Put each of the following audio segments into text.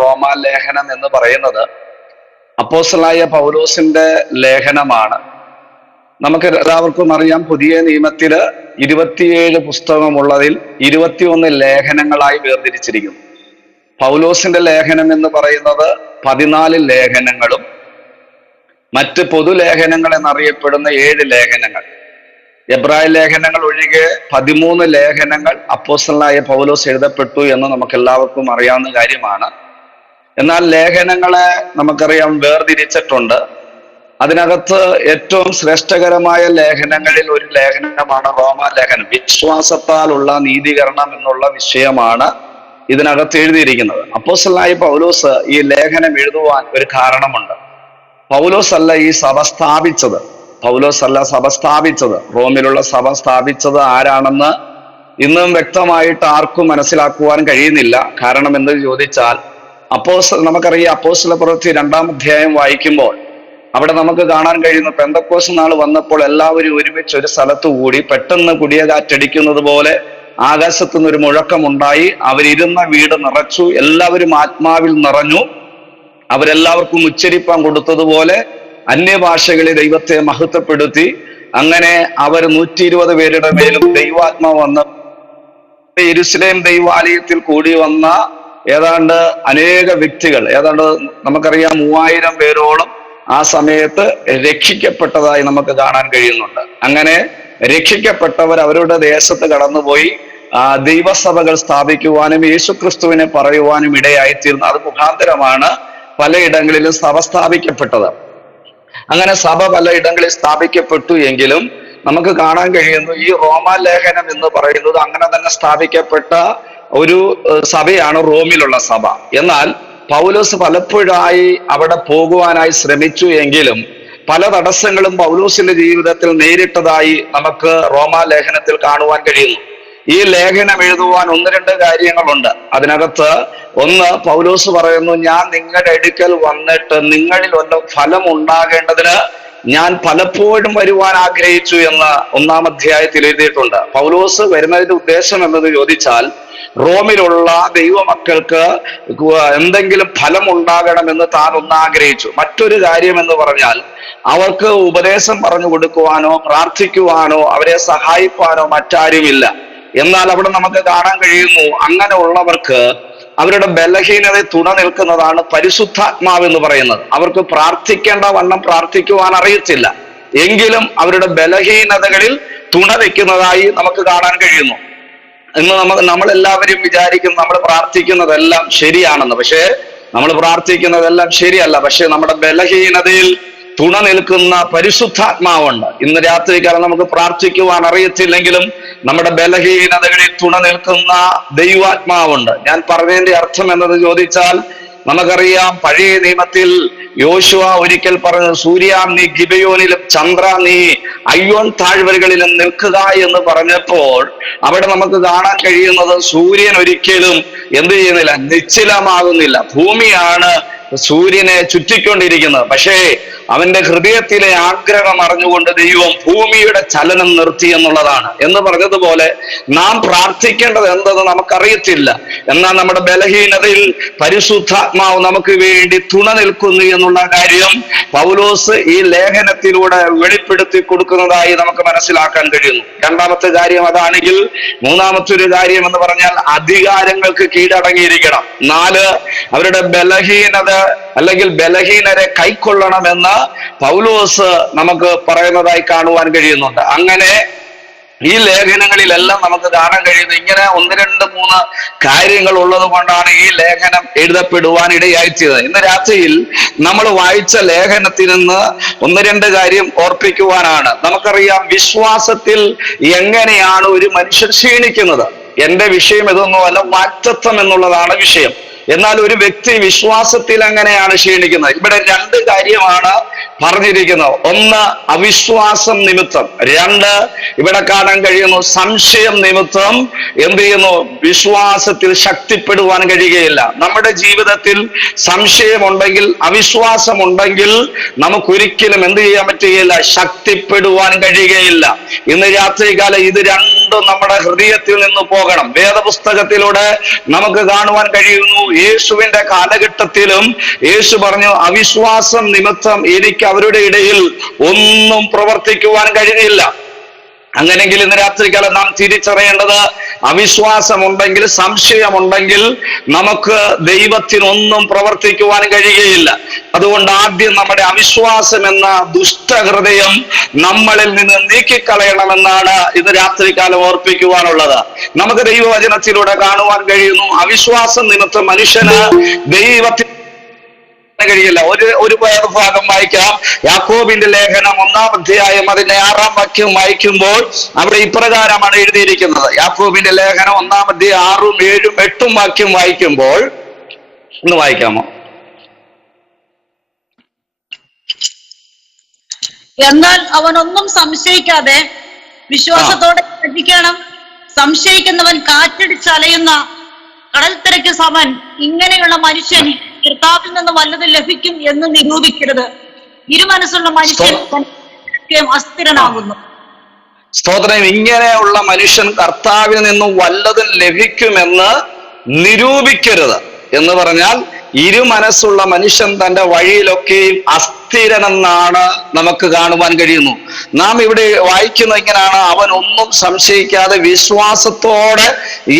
റോമാലേഖനം എന്ന് പറയുന്നത് അപ്പോസ്തലനായ പൗലോസിന്റെ ലേഖനമാണ്. നമുക്ക് എല്ലാവർക്കും അറിയാം, പുതിയ നിയമത്തില് 27 പുസ്തകമുള്ളതിൽ 21 ലേഖനങ്ങളായി വേർതിരിച്ചിരിക്കുന്നു. പൗലോസിന്റെ ലേഖനം എന്ന് പറയുന്നത് 14 ലേഖനങ്ങളും മറ്റ് പൊതുലേഖനങ്ങൾ എന്നറിയപ്പെടുന്ന 7 ലേഖനങ്ങൾ, എബ്രായ ലേഖനങ്ങൾ ഒഴികെ 13 ലേഖനങ്ങൾ അപ്പോസ്തലനായ പൗലോസ് എഴുതപ്പെട്ടു എന്ന് നമുക്ക് എല്ലാവർക്കും അറിയാവുന്ന കാര്യമാണ്. എന്നാൽ ലേഖനങ്ങളെ നമുക്കറിയാം വേർതിരിച്ചിട്ടുണ്ട്. അതിനകത്ത് ഏറ്റവും ശ്രേഷ്ഠകരമായ ലേഖനങ്ങളിൽ ഒരു ലേഖനമാണ് റോമാലേഖനം. വിശ്വാസത്താലുള്ള നീതീകരണം എന്നുള്ള വിഷയമാണ് ഇതിനകത്ത് എഴുതിയിരിക്കുന്നത്. അപ്പോസ്തലനായ പൗലോസ് ഈ ലേഖനം എഴുതുവാൻ ഒരു കാരണമുണ്ട്. പൗലോസ് അല്ല ഈ സഭ സ്ഥാപിച്ചത്. റോമിലുള്ള സഭ സ്ഥാപിച്ചത് ആരാണെന്ന് ഇന്നും വ്യക്തമായിട്ട് ആർക്കും മനസ്സിലാക്കുവാൻ കഴിയുന്നില്ല. കാരണം എന്ത് ചോദിച്ചാൽ, നമുക്കറിയാം, അപ്പോസ്തല പ്രവൃത്തി 2-ാം അധ്യായം വായിക്കുമ്പോൾ അവിടെ നമുക്ക് കാണാൻ കഴിയുന്നു, പെന്തക്കോസ്ത് നാൾ വന്നപ്പോൾ എല്ലാവരും ഒരുമിച്ച് ഒരു സ്ഥലത്ത് കൂടി. പെട്ടെന്ന് കുടിയ കാറ്റടിക്കുന്നത് പോലെ ആകാശത്തുനിന്ന് ഒരു മുഴക്കമുണ്ടായി. അവരിരുന്ന വീട് നിറച്ചു. എല്ലാവരും ആത്മാവിൽ നിറഞ്ഞു. അവരെല്ലാവർക്കും ഉച്ചരിപ്പാൻ കൊടുത്തതുപോലെ അന്യഭാഷകളിൽ ദൈവത്തെ മഹത്വപ്പെടുത്തി. അങ്ങനെ അവർ 120 പേരുടെ മേലും ദൈവാത്മാവ് വന്ന് യെരൂശലേം ദൈവാലയത്തിൽ കൂടി വന്ന ഏതാണ്ട് അനേക വ്യക്തികൾ, ഏതാണ്ട് നമുക്കറിയാം 3000 പേരോളം ആ സമയത്ത് രക്ഷിക്കപ്പെട്ടതായി നമുക്ക് കാണാൻ കഴിയുന്നുണ്ട്. അങ്ങനെ രക്ഷിക്കപ്പെട്ടവർ അവരുടെ ദേശത്ത് കടന്നുപോയി ദൈവസഭകൾ സ്ഥാപിക്കുവാനും യേശുക്രിസ്തുവിനെ പറയുവാനും ഇടയായിത്തീർന്നു. അത് മുഖാന്തരമാണ് പലയിടങ്ങളിലും സഭ സ്ഥാപിക്കപ്പെട്ടത്. അങ്ങനെ സഭ പലയിടങ്ങളിൽ സ്ഥാപിക്കപ്പെട്ടു എങ്കിലും നമുക്ക് കാണാൻ കഴിയുന്നു, ഈ റോമാലേഖനം എന്ന് പറയുന്നത് അങ്ങനെ തന്നെ സ്ഥാപിക്കപ്പെട്ട ഒരു സഭയാണ് റോമിലുള്ള സഭ. എന്നാൽ പൗലോസ് പലപ്പോഴായി അവിടെ പോകുവാനായി ശ്രമിച്ചു എങ്കിലും പല തടസ്സങ്ങളും പൗലോസിന്റെ ജീവിതത്തിൽ നേരിട്ടതായി നമുക്ക് റോമാലേഖനത്തിൽ കാണുവാൻ കഴിയുന്നു. ഈ ലേഖനം എഴുതുവാൻ 1-2 കാര്യങ്ങളുണ്ട്. അതിനകത്ത് ഒന്ന്, പൗലോസ് പറയുന്നു, ഞാൻ നിങ്ങളുടെ അടുക്കൽ വന്നിട്ട് നിങ്ങളിൽ വല്ല ഫലം ഉണ്ടാകേണ്ടതിന് ഞാൻ പലപ്പോഴും വരുവാൻ ആഗ്രഹിച്ചു എന്ന് 1-ാം അധ്യായത്തിൽ എഴുതിയിട്ടുണ്ട്. പൗലോസ് വരുന്നതിന്റെ ഉദ്ദേശം എന്നത് ചോദിച്ചാൽ, റോമിലുള്ള ദൈവമക്കൾക്ക് എന്തെങ്കിലും ഫലം ഉണ്ടാകണമെന്ന് താൻ ഒന്ന് ആഗ്രഹിച്ചു. മറ്റൊരു കാര്യം എന്ന് പറഞ്ഞാൽ, അവർക്ക് ഉപദേശം പറഞ്ഞു കൊടുക്കുവാനോ പ്രാർത്ഥിക്കുവാനോ അവരെ സഹായിപ്പാനോ മറ്റാരുമില്ല. എന്നാൽ അവിടെ നമുക്ക് കാണാൻ കഴിയുന്നു, അങ്ങനെ ഉള്ളവർക്ക് അവരുടെ ബലഹീനതയെ തുണ നിൽക്കുന്നതാണ് പരിശുദ്ധാത്മാവ് എന്ന് പറയുന്നത്. അവർക്ക് പ്രാർത്ഥിക്കേണ്ട വണ്ണം പ്രാർത്ഥിക്കുവാൻ അറിയത്തില്ല, എങ്കിലും അവരുടെ ബലഹീനതകളിൽ തുണ നിൽക്കുന്നതായി നമുക്ക് കാണാൻ കഴിയുന്നു. ഇന്ന് നമ്മളെല്ലാവരും വിചാരിക്കും നമ്മൾ പ്രാർത്ഥിക്കുന്നതെല്ലാം ശരിയാണെന്ന്. പക്ഷേ നമ്മൾ പ്രാർത്ഥിക്കുന്നതെല്ലാം ശരിയല്ല. പക്ഷെ നമ്മുടെ ബലഹീനതയിൽ തുണ നിൽക്കുന്ന പരിശുദ്ധാത്മാവുണ്ട്. ഇന്ന് രാത്രികാലം നമുക്ക് പ്രാർത്ഥിക്കുവാൻ അറിയത്തില്ലെങ്കിലും നമ്മുടെ ബലഹീനതകളിൽ തുണ നിൽക്കുന്ന ദൈവാത്മാവുണ്ട്. ഞാൻ പറഞ്ഞതിന്റെ അർത്ഥം എന്നത് ചോദിച്ചാൽ, നമുക്കറിയാം, പഴയ നിയമത്തിൽ യോശുവ ഒരിക്കൽ പറഞ്ഞു, സൂര്യ നീ ഗിബയോനിലും ചന്ദ്ര നീ അയ്യോൻ താഴ്വരകളിലും നിൽക്കുക എന്ന് പറഞ്ഞപ്പോൾ അവിടെ നമുക്ക് കാണാൻ കഴിയുന്നത്, സൂര്യൻ ഒരിക്കലും എന്ത് ചെയ്യുന്നില്ല, നിശ്ചലമാകുന്നില്ല. ഭൂമിയാണ് സൂര്യനെ ചുറ്റിക്കൊണ്ടിരിക്കുന്നത്. പക്ഷേ അവന്റെ ഹൃദയത്തിലെ ആഗ്രഹം അറിഞ്ഞുകൊണ്ട് ദൈവം ഭൂമിയുടെ ചലനം നിർത്തി എന്നുള്ളതാണ്. എന്ന് പറഞ്ഞതുപോലെ നാം പ്രാർത്ഥിക്കേണ്ടത് എന്തെന്ന് നമുക്കറിയത്തില്ല. എന്നാൽ നമ്മുടെ ബലഹീനതയിൽ പരിശുദ്ധാത്മാവ് നമുക്ക് വേണ്ടി തുണ നിൽക്കുന്നു എന്നുള്ള കാര്യം പൗലോസ് ഈ ലേഖനത്തിലൂടെ വെളിപ്പെടുത്തി കൊടുക്കുന്നതായി നമുക്ക് മനസ്സിലാക്കാൻ കഴിയുന്നു. 2-ാമത്തെ കാര്യം അതാണെങ്കിൽ, 3-ാമത്തെ കാര്യം എന്ന് പറഞ്ഞാൽ അധികാരങ്ങൾക്ക് കീഴടങ്ങിയിരിക്കണം. 4, അവരുടെ ബലഹീനത അല്ലെങ്കിൽ ബലഹീനരെ കൈക്കൊള്ളണമെന്ന് പൗലോസ് നമുക്ക് പറയുന്നതായി കാണുവാൻ കഴിയുന്നുണ്ട്. അങ്ങനെ ഈ ലേഖനങ്ങളിലെല്ലാം നമുക്ക് കാണാൻ കഴിയുന്നത് ഇങ്ങനെ 1, 2, 3 കാര്യങ്ങൾ ഉള്ളത് കൊണ്ടാണ് ഈ ലേഖനം എഴുതപ്പെടുവാൻ ഇടയായിത്തീർന്നത്. ഇന്ന് രാത്രിയിൽ നമ്മൾ വായിച്ച ലേഖനത്തിൽ നിന്ന് 1, 2 കാര്യം ഓർപ്പിക്കുവാനാണ്. നമുക്കറിയാം, വിശ്വാസത്തിൽ എങ്ങനെയാണ് ഒരു മനുഷ്യൻ ക്ഷീണിക്കുന്നത്. എന്റെ വിഷയം ഇതൊന്നുമല്ല, വാക്തത്വം എന്നുള്ളതാണ് വിഷയം. എന്നാൽ ഒരു വ്യക്തി വിശ്വാസത്തിൽ എങ്ങനെയാണ് ക്ഷീണിക്കുന്നത്? ഇവിടെ 2 കാര്യമാണ് പറഞ്ഞിരിക്കുന്നത്. 1, അവിശ്വാസം നിമിത്തം. 2, ഇവിടെ കാണാൻ കഴിയുന്നു, സംശയം നിമിത്തം എന്ത് ചെയ്യുന്നു, വിശ്വാസത്തിൽ ശക്തിപ്പെടുവാൻ കഴിയുകയില്ല. നമ്മുടെ ജീവിതത്തിൽ സംശയമുണ്ടെങ്കിൽ, അവിശ്വാസമുണ്ടെങ്കിൽ നമുക്കൊരിക്കലും എന്ത് ചെയ്യാൻ പറ്റുകയില്ല, ശക്തിപ്പെടുവാൻ കഴിയുകയില്ല. ഇന്ന് രാത്രികാലം ഇത് 2 എന്തും നമ്മുടെ ഹൃദയത്തിൽ നിന്ന് പോകണം. വേദപുസ്തകത്തിലൂടെ നമുക്ക് കാണുവാൻ കഴിയുന്നു, യേശുവിന്റെ കാലഘട്ടത്തിലും യേശു പറഞ്ഞു, അവിശ്വാസം നിമിത്തം എനിക്ക് അവരുടെ ഇടയിൽ ഒന്നും പ്രവർത്തിക്കുവാൻ കഴിഞ്ഞില്ല. അങ്ങനെങ്കിൽ ഇന്ന് രാത്രികാലം നാം തിരിച്ചറിയേണ്ടത്, അവിശ്വാസമുണ്ടെങ്കിൽ, സംശയമുണ്ടെങ്കിൽ നമുക്ക് ദൈവത്തിനൊന്നും പ്രവർത്തിക്കുവാൻ കഴിയുകയില്ല. അതുകൊണ്ട് ആദ്യം നമ്മുടെ അവിശ്വാസം എന്ന ദുഷ്ടഹൃദയം നമ്മളിൽ നിന്ന് നീക്കിക്കളയണമെന്നാണ് ഇന്ന് രാത്രികാലം ഓർപ്പിക്കുവാനുള്ളത്. നമുക്ക് ദൈവവചനത്തിലൂടെ കാണുവാൻ കഴിയുന്നു, അവിശ്വാസം നിമിത്തം മനുഷ്യന് ദൈവത്തിൽ കഴിയില്ല. ഒരു ഭാഗം വായിക്കാം. യാക്കോബിന്റെ ലേഖനം 1-ാം അധ്യായം അതിന്റെ 6-ാം വാക്യം വായിക്കുമ്പോൾ അവിടെ ഇപ്രകാരമാണ് എഴുതിയിരിക്കുന്നത്. യാക്കോബിന്റെ ലേഖനം 1-ാം അധ്യായം 6, 7, 8 വാക്യം വായിക്കുമ്പോൾ ഒന്ന് വായിക്കാമോ? എന്നാൽ അവനൊന്നും സംശയിക്കാതെ വിശ്വാസത്തോടെ ശ്രദ്ധിക്കണം. സംശയിക്കുന്നവൻ കാറ്റടിച്ചലയുന്ന കടൽത്തിരക്ക് സമൻ. ഇങ്ങനെയുള്ള മനുഷ്യൻ കർത്താവിൽ നിന്ന് വല്ലതും ലഭിക്കും എന്ന് നിരൂപിക്കരുത്. ഇരുമനസ്സുള്ള മനുഷ്യൻ അസ്ഥിരനാകുന്നു. സ്തോത്രം. ഇങ്ങനെയുള്ള മനുഷ്യൻ കർത്താവിൽ നിന്നും വല്ലതും ലഭിക്കുമെന്ന് നിരൂപിക്കരുത് എന്ന് പറഞ്ഞാൽ, ഇരുമനസ്സുള്ള മനുഷ്യൻ തന്റെ വഴിയിലൊക്കെയും അസ്ഥിരനെന്നാണ് നമുക്ക് കാണുവാൻ കഴിയുന്നു. നാം ഇവിടെ വായിക്കുന്ന ഇങ്ങനെയാണ്, അവൻ ഒന്നും സംശയിക്കാതെ വിശ്വാസത്തോടെ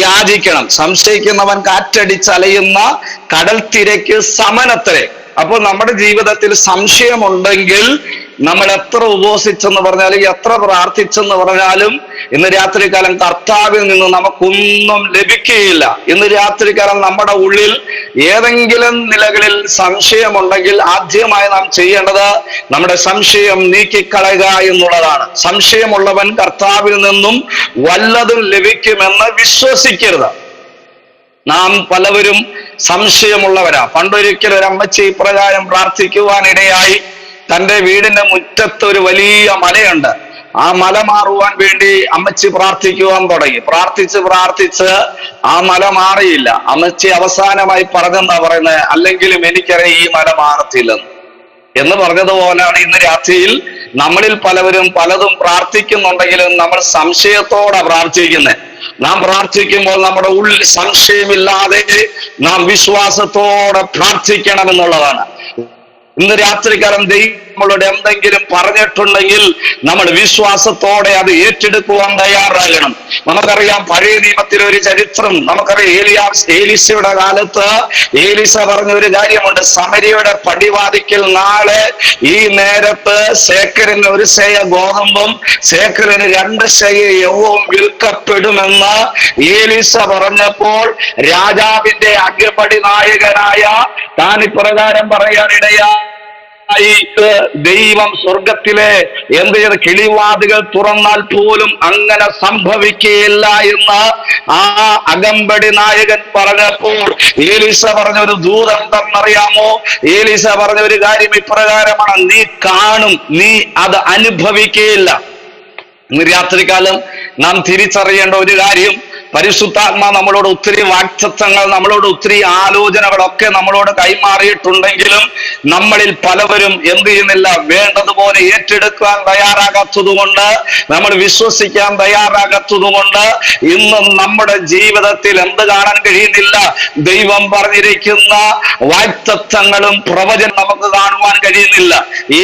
യാചിക്കണം. സംശയിക്കുന്നവൻ കാറ്റടിച്ചലയുന്ന കടൽ തിരക്ക് സമനത്രേ. അപ്പോൾ നമ്മുടെ ജീവിതത്തിൽ സംശയമുണ്ടെങ്കിൽ നമ്മൾ എത്ര ഉപവസിച്ചെന്ന് പറഞ്ഞാലും എത്ര പ്രാർത്ഥിച്ചെന്ന് പറഞ്ഞാലും ഇന്ന് രാത്രികാലം കർത്താവിൽ നിന്ന് നമുക്കൊന്നും ലഭിക്കുകയില്ല. ഇന്ന് രാത്രികാലം നമ്മുടെ ഉള്ളിൽ ഏതെങ്കിലും നിലകളിൽ സംശയമുണ്ടെങ്കിൽ ആദ്യമായി നാം ചെയ്യേണ്ടത് നമ്മുടെ സംശയം നീക്കിക്കളയുക എന്നുള്ളതാണ്. സംശയമുള്ളവൻ കർത്താവിൽ നിന്നും വല്ലതും ലഭിക്കുമെന്ന് വിശ്വസിക്കരുത്. നാം പലവരും സംശയമുള്ളവരാ. പണ്ടൊരിക്കൽ ഒരു അമ്മച്ചി ഇപ്രകാരം പ്രാർത്ഥിക്കുവാനിടയായി. തന്റെ വീടിന്റെ മുറ്റത്ത് ഒരു വലിയ മലയുണ്ട്. ആ മല മാറുവാൻ വേണ്ടി അമ്മച്ചി പ്രാർത്ഥിക്കുവാൻ തുടങ്ങി. പ്രാർത്ഥിച്ച് ആ മല മാറിയില്ല. അമ്മച്ചി അവസാനമായി പറഞ്ഞെന്നാ പറയുന്നത്, അല്ലെങ്കിലും എനിക്കറിയാം ഈ മല മാറത്തില്ലെന്ന് എന്ന് പറഞ്ഞതുപോലെയാണ് ഇന്ന് രാത്രിയിൽ നമ്മളിൽ പലവരും പലതും പ്രാർത്ഥിക്കുന്നുണ്ടെങ്കിലും നമ്മൾ സംശയത്തോടെ പ്രാർത്ഥിക്കുന്നത്. നാം പ്രാർത്ഥിക്കുമ്പോൾ നമ്മുടെ ഉള്ളിൽ സംശയമില്ലാതെ നാം വിശ്വാസത്തോടെ പ്രാർത്ഥിക്കണം എന്നുള്ളതാണ്. ഇന്ന് രാത്രികാലം ദൈവം നമ്മളോട് എന്തെങ്കിലും പറഞ്ഞിട്ടുണ്ടെങ്കിൽ നമ്മൾ വിശ്വാസത്തോടെ അത് ഏറ്റെടുക്കുവാൻ തയ്യാറാകണം. നമുക്കറിയാം, പഴയ നിയമത്തിലെ ഒരു ചരിത്രം നമുക്കറിയാം. ഏലീസയുടെ കാലത്ത് ഏലീസ പറഞ്ഞ ഒരു കാര്യമുണ്ട്. സമരിയുടെ പടിവാതിക്കൽ നാളെ ഈ നേരത്ത് ശേഖരന് 1 ശേയ ഗോതമ്പും ശേഖരന് 2 ശേയ യവവും വിൽക്കപ്പെടുമെന്ന് ഏലീസ പറഞ്ഞപ്പോൾ രാജാവിന്റെ അകമ്പടി നായകനായ താൻ ഇപ്രകാരം പറയാനിടയാ, ദൈവം സ്വർഗത്തിലെ എന്ത് ചെയ്ത് കിളിവാതികൾ തുറന്നാൽ പോലും അങ്ങനെ സംഭവിക്കുകയില്ല എന്ന് ആ അകമ്പടി നായകൻ പറഞ്ഞപ്പോൾ ഏലീസ പറഞ്ഞ ഒരു ദൂത് എന്തെന്നറിയാമോ? ഏലീസ പറഞ്ഞ ഒരു കാര്യം ഇപ്രകാരമാണ്, നീ കാണും, നീ അത് അനുഭവിക്കുകയില്ല. ഇന്ന് രാത്രികാലം നാം തിരിച്ചറിയേണ്ട ഒരു കാര്യം, പരിശുദ്ധാത്മാ നമ്മളോട് ഒത്തിരി വാക്തത്വങ്ങൾ, നമ്മളോട് ഒത്തിരി ആലോചനകളൊക്കെ നമ്മളോട് കൈമാറിയിട്ടുണ്ടെങ്കിലും നമ്മളിൽ പലവരും എന്ത് ചെയ്യുന്നില്ല, വേണ്ടതുപോലെ ഏറ്റെടുക്കാൻ തയ്യാറാകാത്തതുകൊണ്ട്, നമ്മൾ വിശ്വസിക്കാൻ തയ്യാറാകാത്തതുകൊണ്ട് ഇന്നും നമ്മുടെ ജീവിതത്തിൽ എന്ത് കാണാൻ കഴിയുന്നില്ല? ദൈവം പറഞ്ഞിരിക്കുന്ന വാക്തത്വങ്ങളും പ്രവചനം നമുക്ക് കാണുവാൻ കഴിയുന്നില്ല.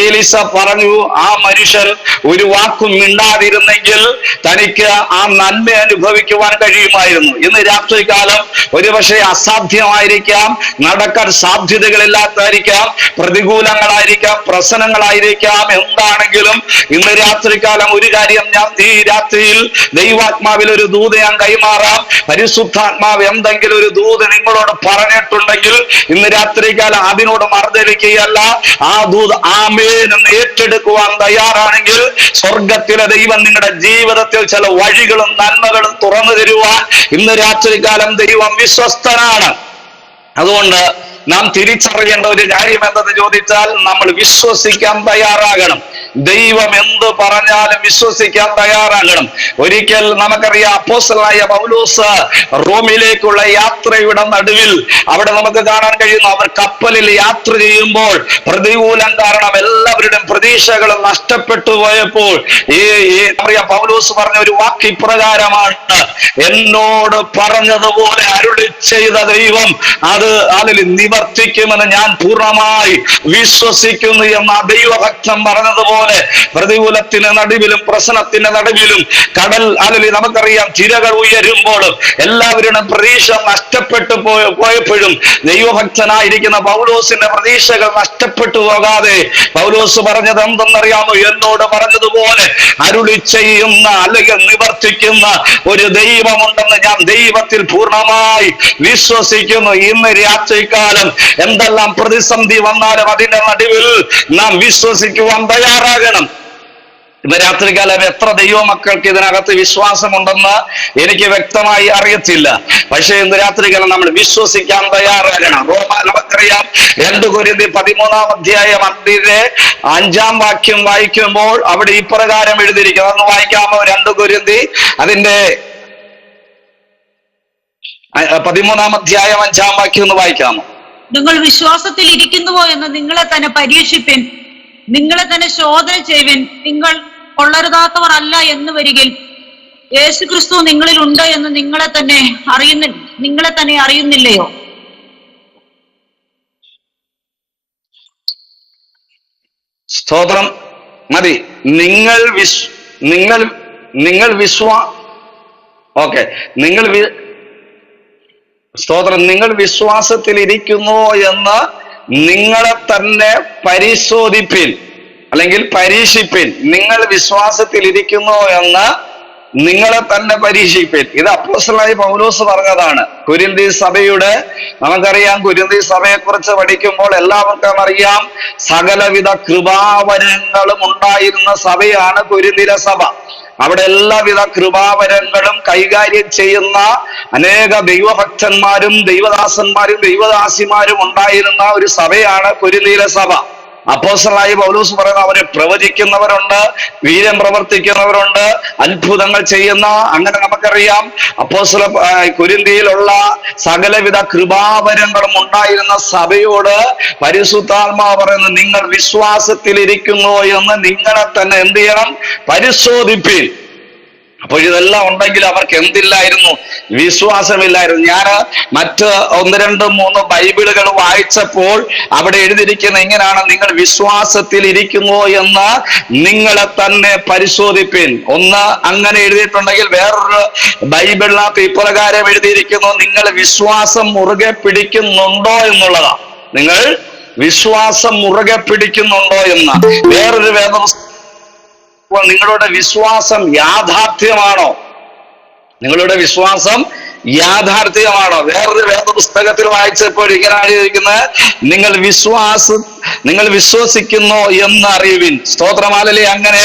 ഏലീസ പറഞ്ഞു, ആ മനുഷ്യൻ ഒരു വാക്കും മിണ്ടാതിരുന്നെങ്കിൽ തനിക്ക് ആ നന്മ അനുഭവിക്കുവാൻ കഴിയുമായിരുന്നു. ഇന്ന് രാത്രികാലം ഒരുപക്ഷെ അസാധ്യമായിരിക്കാം, നടക്കാൻ സാധ്യതകളില്ലാത്തായിരിക്കാം, പ്രതികൂലങ്ങളായിരിക്കാം, പ്രശ്നങ്ങളായിരിക്കാം. എന്താണെങ്കിലും ഇന്ന് രാത്രികാലം ഒരു കാര്യം ഞാൻ ഈ രാത്രിയിൽ ദൈവാത്മാവിൽ ഒരു ദൂത് ഞാൻ കൈമാറാം. പരിശുദ്ധാത്മാവ് എന്തെങ്കിലും ഒരു ദൂത് നിങ്ങളോട് പറഞ്ഞിട്ടുണ്ടെങ്കിൽ ഇന്ന് രാത്രികാലം അതിനോട് മറുതലിക്കുകയല്ല, ആ ദൂത് ആമേൻ എന്ന് ഏറ്റെടുക്കുവാൻ തയ്യാറാണെങ്കിൽ സ്വർഗത്തിലെ ദൈവം നിങ്ങളുടെ ജീവിതത്തിൽ ചില വഴികളും നന്മകളും തുറന്നു തരുവാൻ ഇന്ന് രാത്രികാലം ദൈവം വിശ്വസ്തനാണ്. അതുകൊണ്ട് നാം തിരിച്ചറിയേണ്ട ഒരു കാര്യം എന്തെന്ന് ചോദിച്ചാൽ, നമ്മൾ വിശ്വസിക്കാൻ തയ്യാറാകണം. ദൈവം എന്ത് പറഞ്ഞാലും വിശ്വസിക്കാൻ തയ്യാറാകണം. ഒരിക്കൽ നമുക്കറിയാം അപ്പോസ്തലനായ പൗലോസ് റോമിലേക്കുള്ള യാത്രയുടെ നടുവിൽ അവിടെ നമുക്ക് കാണാൻ കഴിയുന്നു, അവർ കപ്പലിൽ യാത്ര ചെയ്യുമ്പോൾ പ്രതികൂലം കാരണം എല്ലാവരുടെയും പ്രതീക്ഷകളും നഷ്ടപ്പെട്ടു പോയപ്പോൾ പൗലോസ് പറഞ്ഞ ഒരു വാക്ക് ഇപ്രകാരമാണ്: എന്നോട് പറഞ്ഞതുപോലെ അരുളി ചെയ്ത ദൈവം അത് അതിൽ നിവർത്തിക്കുമെന്ന് ഞാൻ പൂർണ്ണമായി വിശ്വസിക്കുന്നു എന്ന ദൈവഭക്തൻ പറഞ്ഞതുപോലെ പ്രതികൂലത്തിന് നടുവിലും പ്രശ്നത്തിന്റെ നടുവിലും കടൽ അതിൽ നമുക്കറിയാം തിരകൾ ഉയരുമ്പോഴും എല്ലാവരുടെ പ്രതീക്ഷ നഷ്ടപ്പെട്ടു പോയപ്പോഴും ദൈവഭക്തനായിരിക്കുന്ന പൗലോസിന്റെ പ്രതീക്ഷകൾ നഷ്ടപ്പെട്ടു പോകാതെ പൗലോസ് പറഞ്ഞത് എന്തെന്നറിയാമോ? എന്നോട് പറഞ്ഞതുപോലെ അരുളി ചെയ്യുന്ന അല്ലെങ്കിൽ നിവർത്തിക്കുന്ന ഒരു ദൈവമുണ്ടെന്ന് ഞാൻ ദൈവത്തിൽ പൂർണ്ണമായി വിശ്വസിക്കുന്നു. ഇന്ന് രാത്രികാലം എന്തെല്ലാം പ്രതിസന്ധി വന്നാലും അതിന്റെ നടുവിൽ നാം വിശ്വസിക്കുവാൻ തയ്യാറാകണം. ഇന്ന് രാത്രികാലം എത്ര ദൈവമക്കൾക്ക് ഇതിനകത്ത് വിശ്വാസമുണ്ടെന്ന് എനിക്ക് വ്യക്തമായി അറിയത്തില്ല. പക്ഷേ ഇന്ന് രാത്രികാലം നമ്മൾ വിശ്വസിക്കാൻ തയ്യാറാകണം. നമുക്കറിയാം 2 കൊരിന്ത്യർ 13-ാം അധ്യായം 5-ാം വാക്യം വായിക്കുമ്പോൾ അവിടെ ഇപ്രകാരം എഴുതിയിരിക്കുന്നു. അതൊന്ന് വായിക്കാമോ? 2 കൊരിന്ത്യർ അതിന്റെ 13-ാം അധ്യായം 5-ാം വാക്യം ഒന്ന് വായിക്കാമോ? നിങ്ങൾ വിശ്വാസത്തിൽ ഇരിക്കുന്നുവോ എന്ന് നിങ്ങളെ തന്നെ പരീക്ഷിപ്പിൻ, നിങ്ങളെ തന്നെ ശോധന ചെയ്യുവിൻ. നിങ്ങൾ കൊള്ളരുതാത്തവർ അല്ല എന്ന് വരികിൽ യേശുക്രിസ്തു നിങ്ങളിൽ ഉണ്ട് എന്ന് നിങ്ങളെ തന്നെ അറിയുന്നില്ലയോ? സ്തോത്രം. മതി. നിങ്ങൾ സ്തോത്രം. നിങ്ങൾ വിശ്വാസത്തിൽ ഇരിക്കുന്നു എന്ന് നിങ്ങളെ തന്നെ പരിശോധിപ്പിൻ അല്ലെങ്കിൽ പരീക്ഷിപ്പിൻ. നിങ്ങൾ വിശ്വാസത്തിൽ ഇരിക്കുന്നു എന്ന് നിങ്ങളെ തന്നെ പരീക്ഷിപ്പിൻ. ഇത് അപ്പോസ്തലനായ പൗലോസ് പറഞ്ഞതാണ്. കൊരിന്ത്യർ സഭയുടെ നമുക്കറിയാം, കൊരിന്ത്യർ സഭയെ കുറിച്ച് പഠിക്കുമ്പോൾ എല്ലാവർക്കും അറിയാം സകലവിധ കൃപാവരങ്ങളും ഉണ്ടായിരുന്ന സഭയാണ് കൊരിന്ത്യർ സഭ. അവിടെ എല്ലാവിധ കൃപാവരങ്ങളും കൈകാര്യം ചെയ്യുന്ന അനേക ദൈവഭക്തന്മാരും ദൈവദാസന്മാരും ദൈവദാസിമാരും ഉണ്ടായിരുന്ന ഒരു സഭയാണ് കൊരിന്ത്യർ സഭ. അപ്പോസ്തലനായ പൗലോസ് പറയുന്ന അവരെ പ്രവചിക്കുന്നവരുണ്ട്, വീര്യം പ്രവർത്തിക്കുന്നവരുണ്ട്, അത്ഭുതങ്ങൾ ചെയ്യുന്ന, അങ്ങനെ നമുക്കറിയാം കൊരിന്ത്യയിലുള്ള സകലവിധ കൃപാവരങ്ങളും ഉണ്ടായിരുന്ന സഭയോട് പരിശുദ്ധാത്മാവ് പറയുന്നത്, നിങ്ങൾ വിശ്വാസത്തിൽ ഇരിക്കുന്നു എന്ന് നിങ്ങളെ തന്നെ എന്ത് ചെയ്യണം? പരിശോധിപ്പിൻ. അപ്പോൾ ഇതെല്ലാം ഉണ്ടെങ്കിൽ അവർക്ക് എന്തില്ലായിരുന്നു? വിശ്വാസമില്ലായിരുന്നു. ഞാൻ മറ്റ് 1, 2, 3 ബൈബിളുകൾ വായിച്ചപ്പോൾ അവിടെ എഴുതിയിരിക്കുന്ന ഇങ്ങനെയാണ്: നിങ്ങൾ വിശ്വാസത്തിൽ ഇരിക്കുമോ എന്ന് നിങ്ങളെ തന്നെ പരിശോധിപ്പിൻ. ഒന്ന് അങ്ങനെ എഴുതിയിട്ടുണ്ടെങ്കിൽ വേറൊരു ബൈബിളിനകത്ത് ഇപ്രകാരം എഴുതിയിരിക്കുന്നു: നിങ്ങൾ വിശ്വാസം മുറുകെ പിടിക്കുന്നുണ്ടോ എന്നുള്ളതാണ്. നിങ്ങൾ വിശ്വാസം മുറുകെ പിടിക്കുന്നുണ്ടോ എന്ന്. വേറൊരു വേദപുസ്തകം നിങ്ങളുടെ വിശ്വാസം യാഥാർത്ഥ്യമാണോ? നിങ്ങളുടെ വിശ്വാസം യാഥാർത്ഥ്യമാണോ? വേറൊരു വേദപുസ്തകത്തിൽ വായിച്ചപ്പോൾ ഇങ്ങനെയാണ് എഴുതിയിരിക്കുന്നത്: നിങ്ങൾ വിശ്വസിക്കുന്നു എന്ന് അറിയുവിൻ. സ്തോത്രമാലല്ലേ. അങ്ങനെ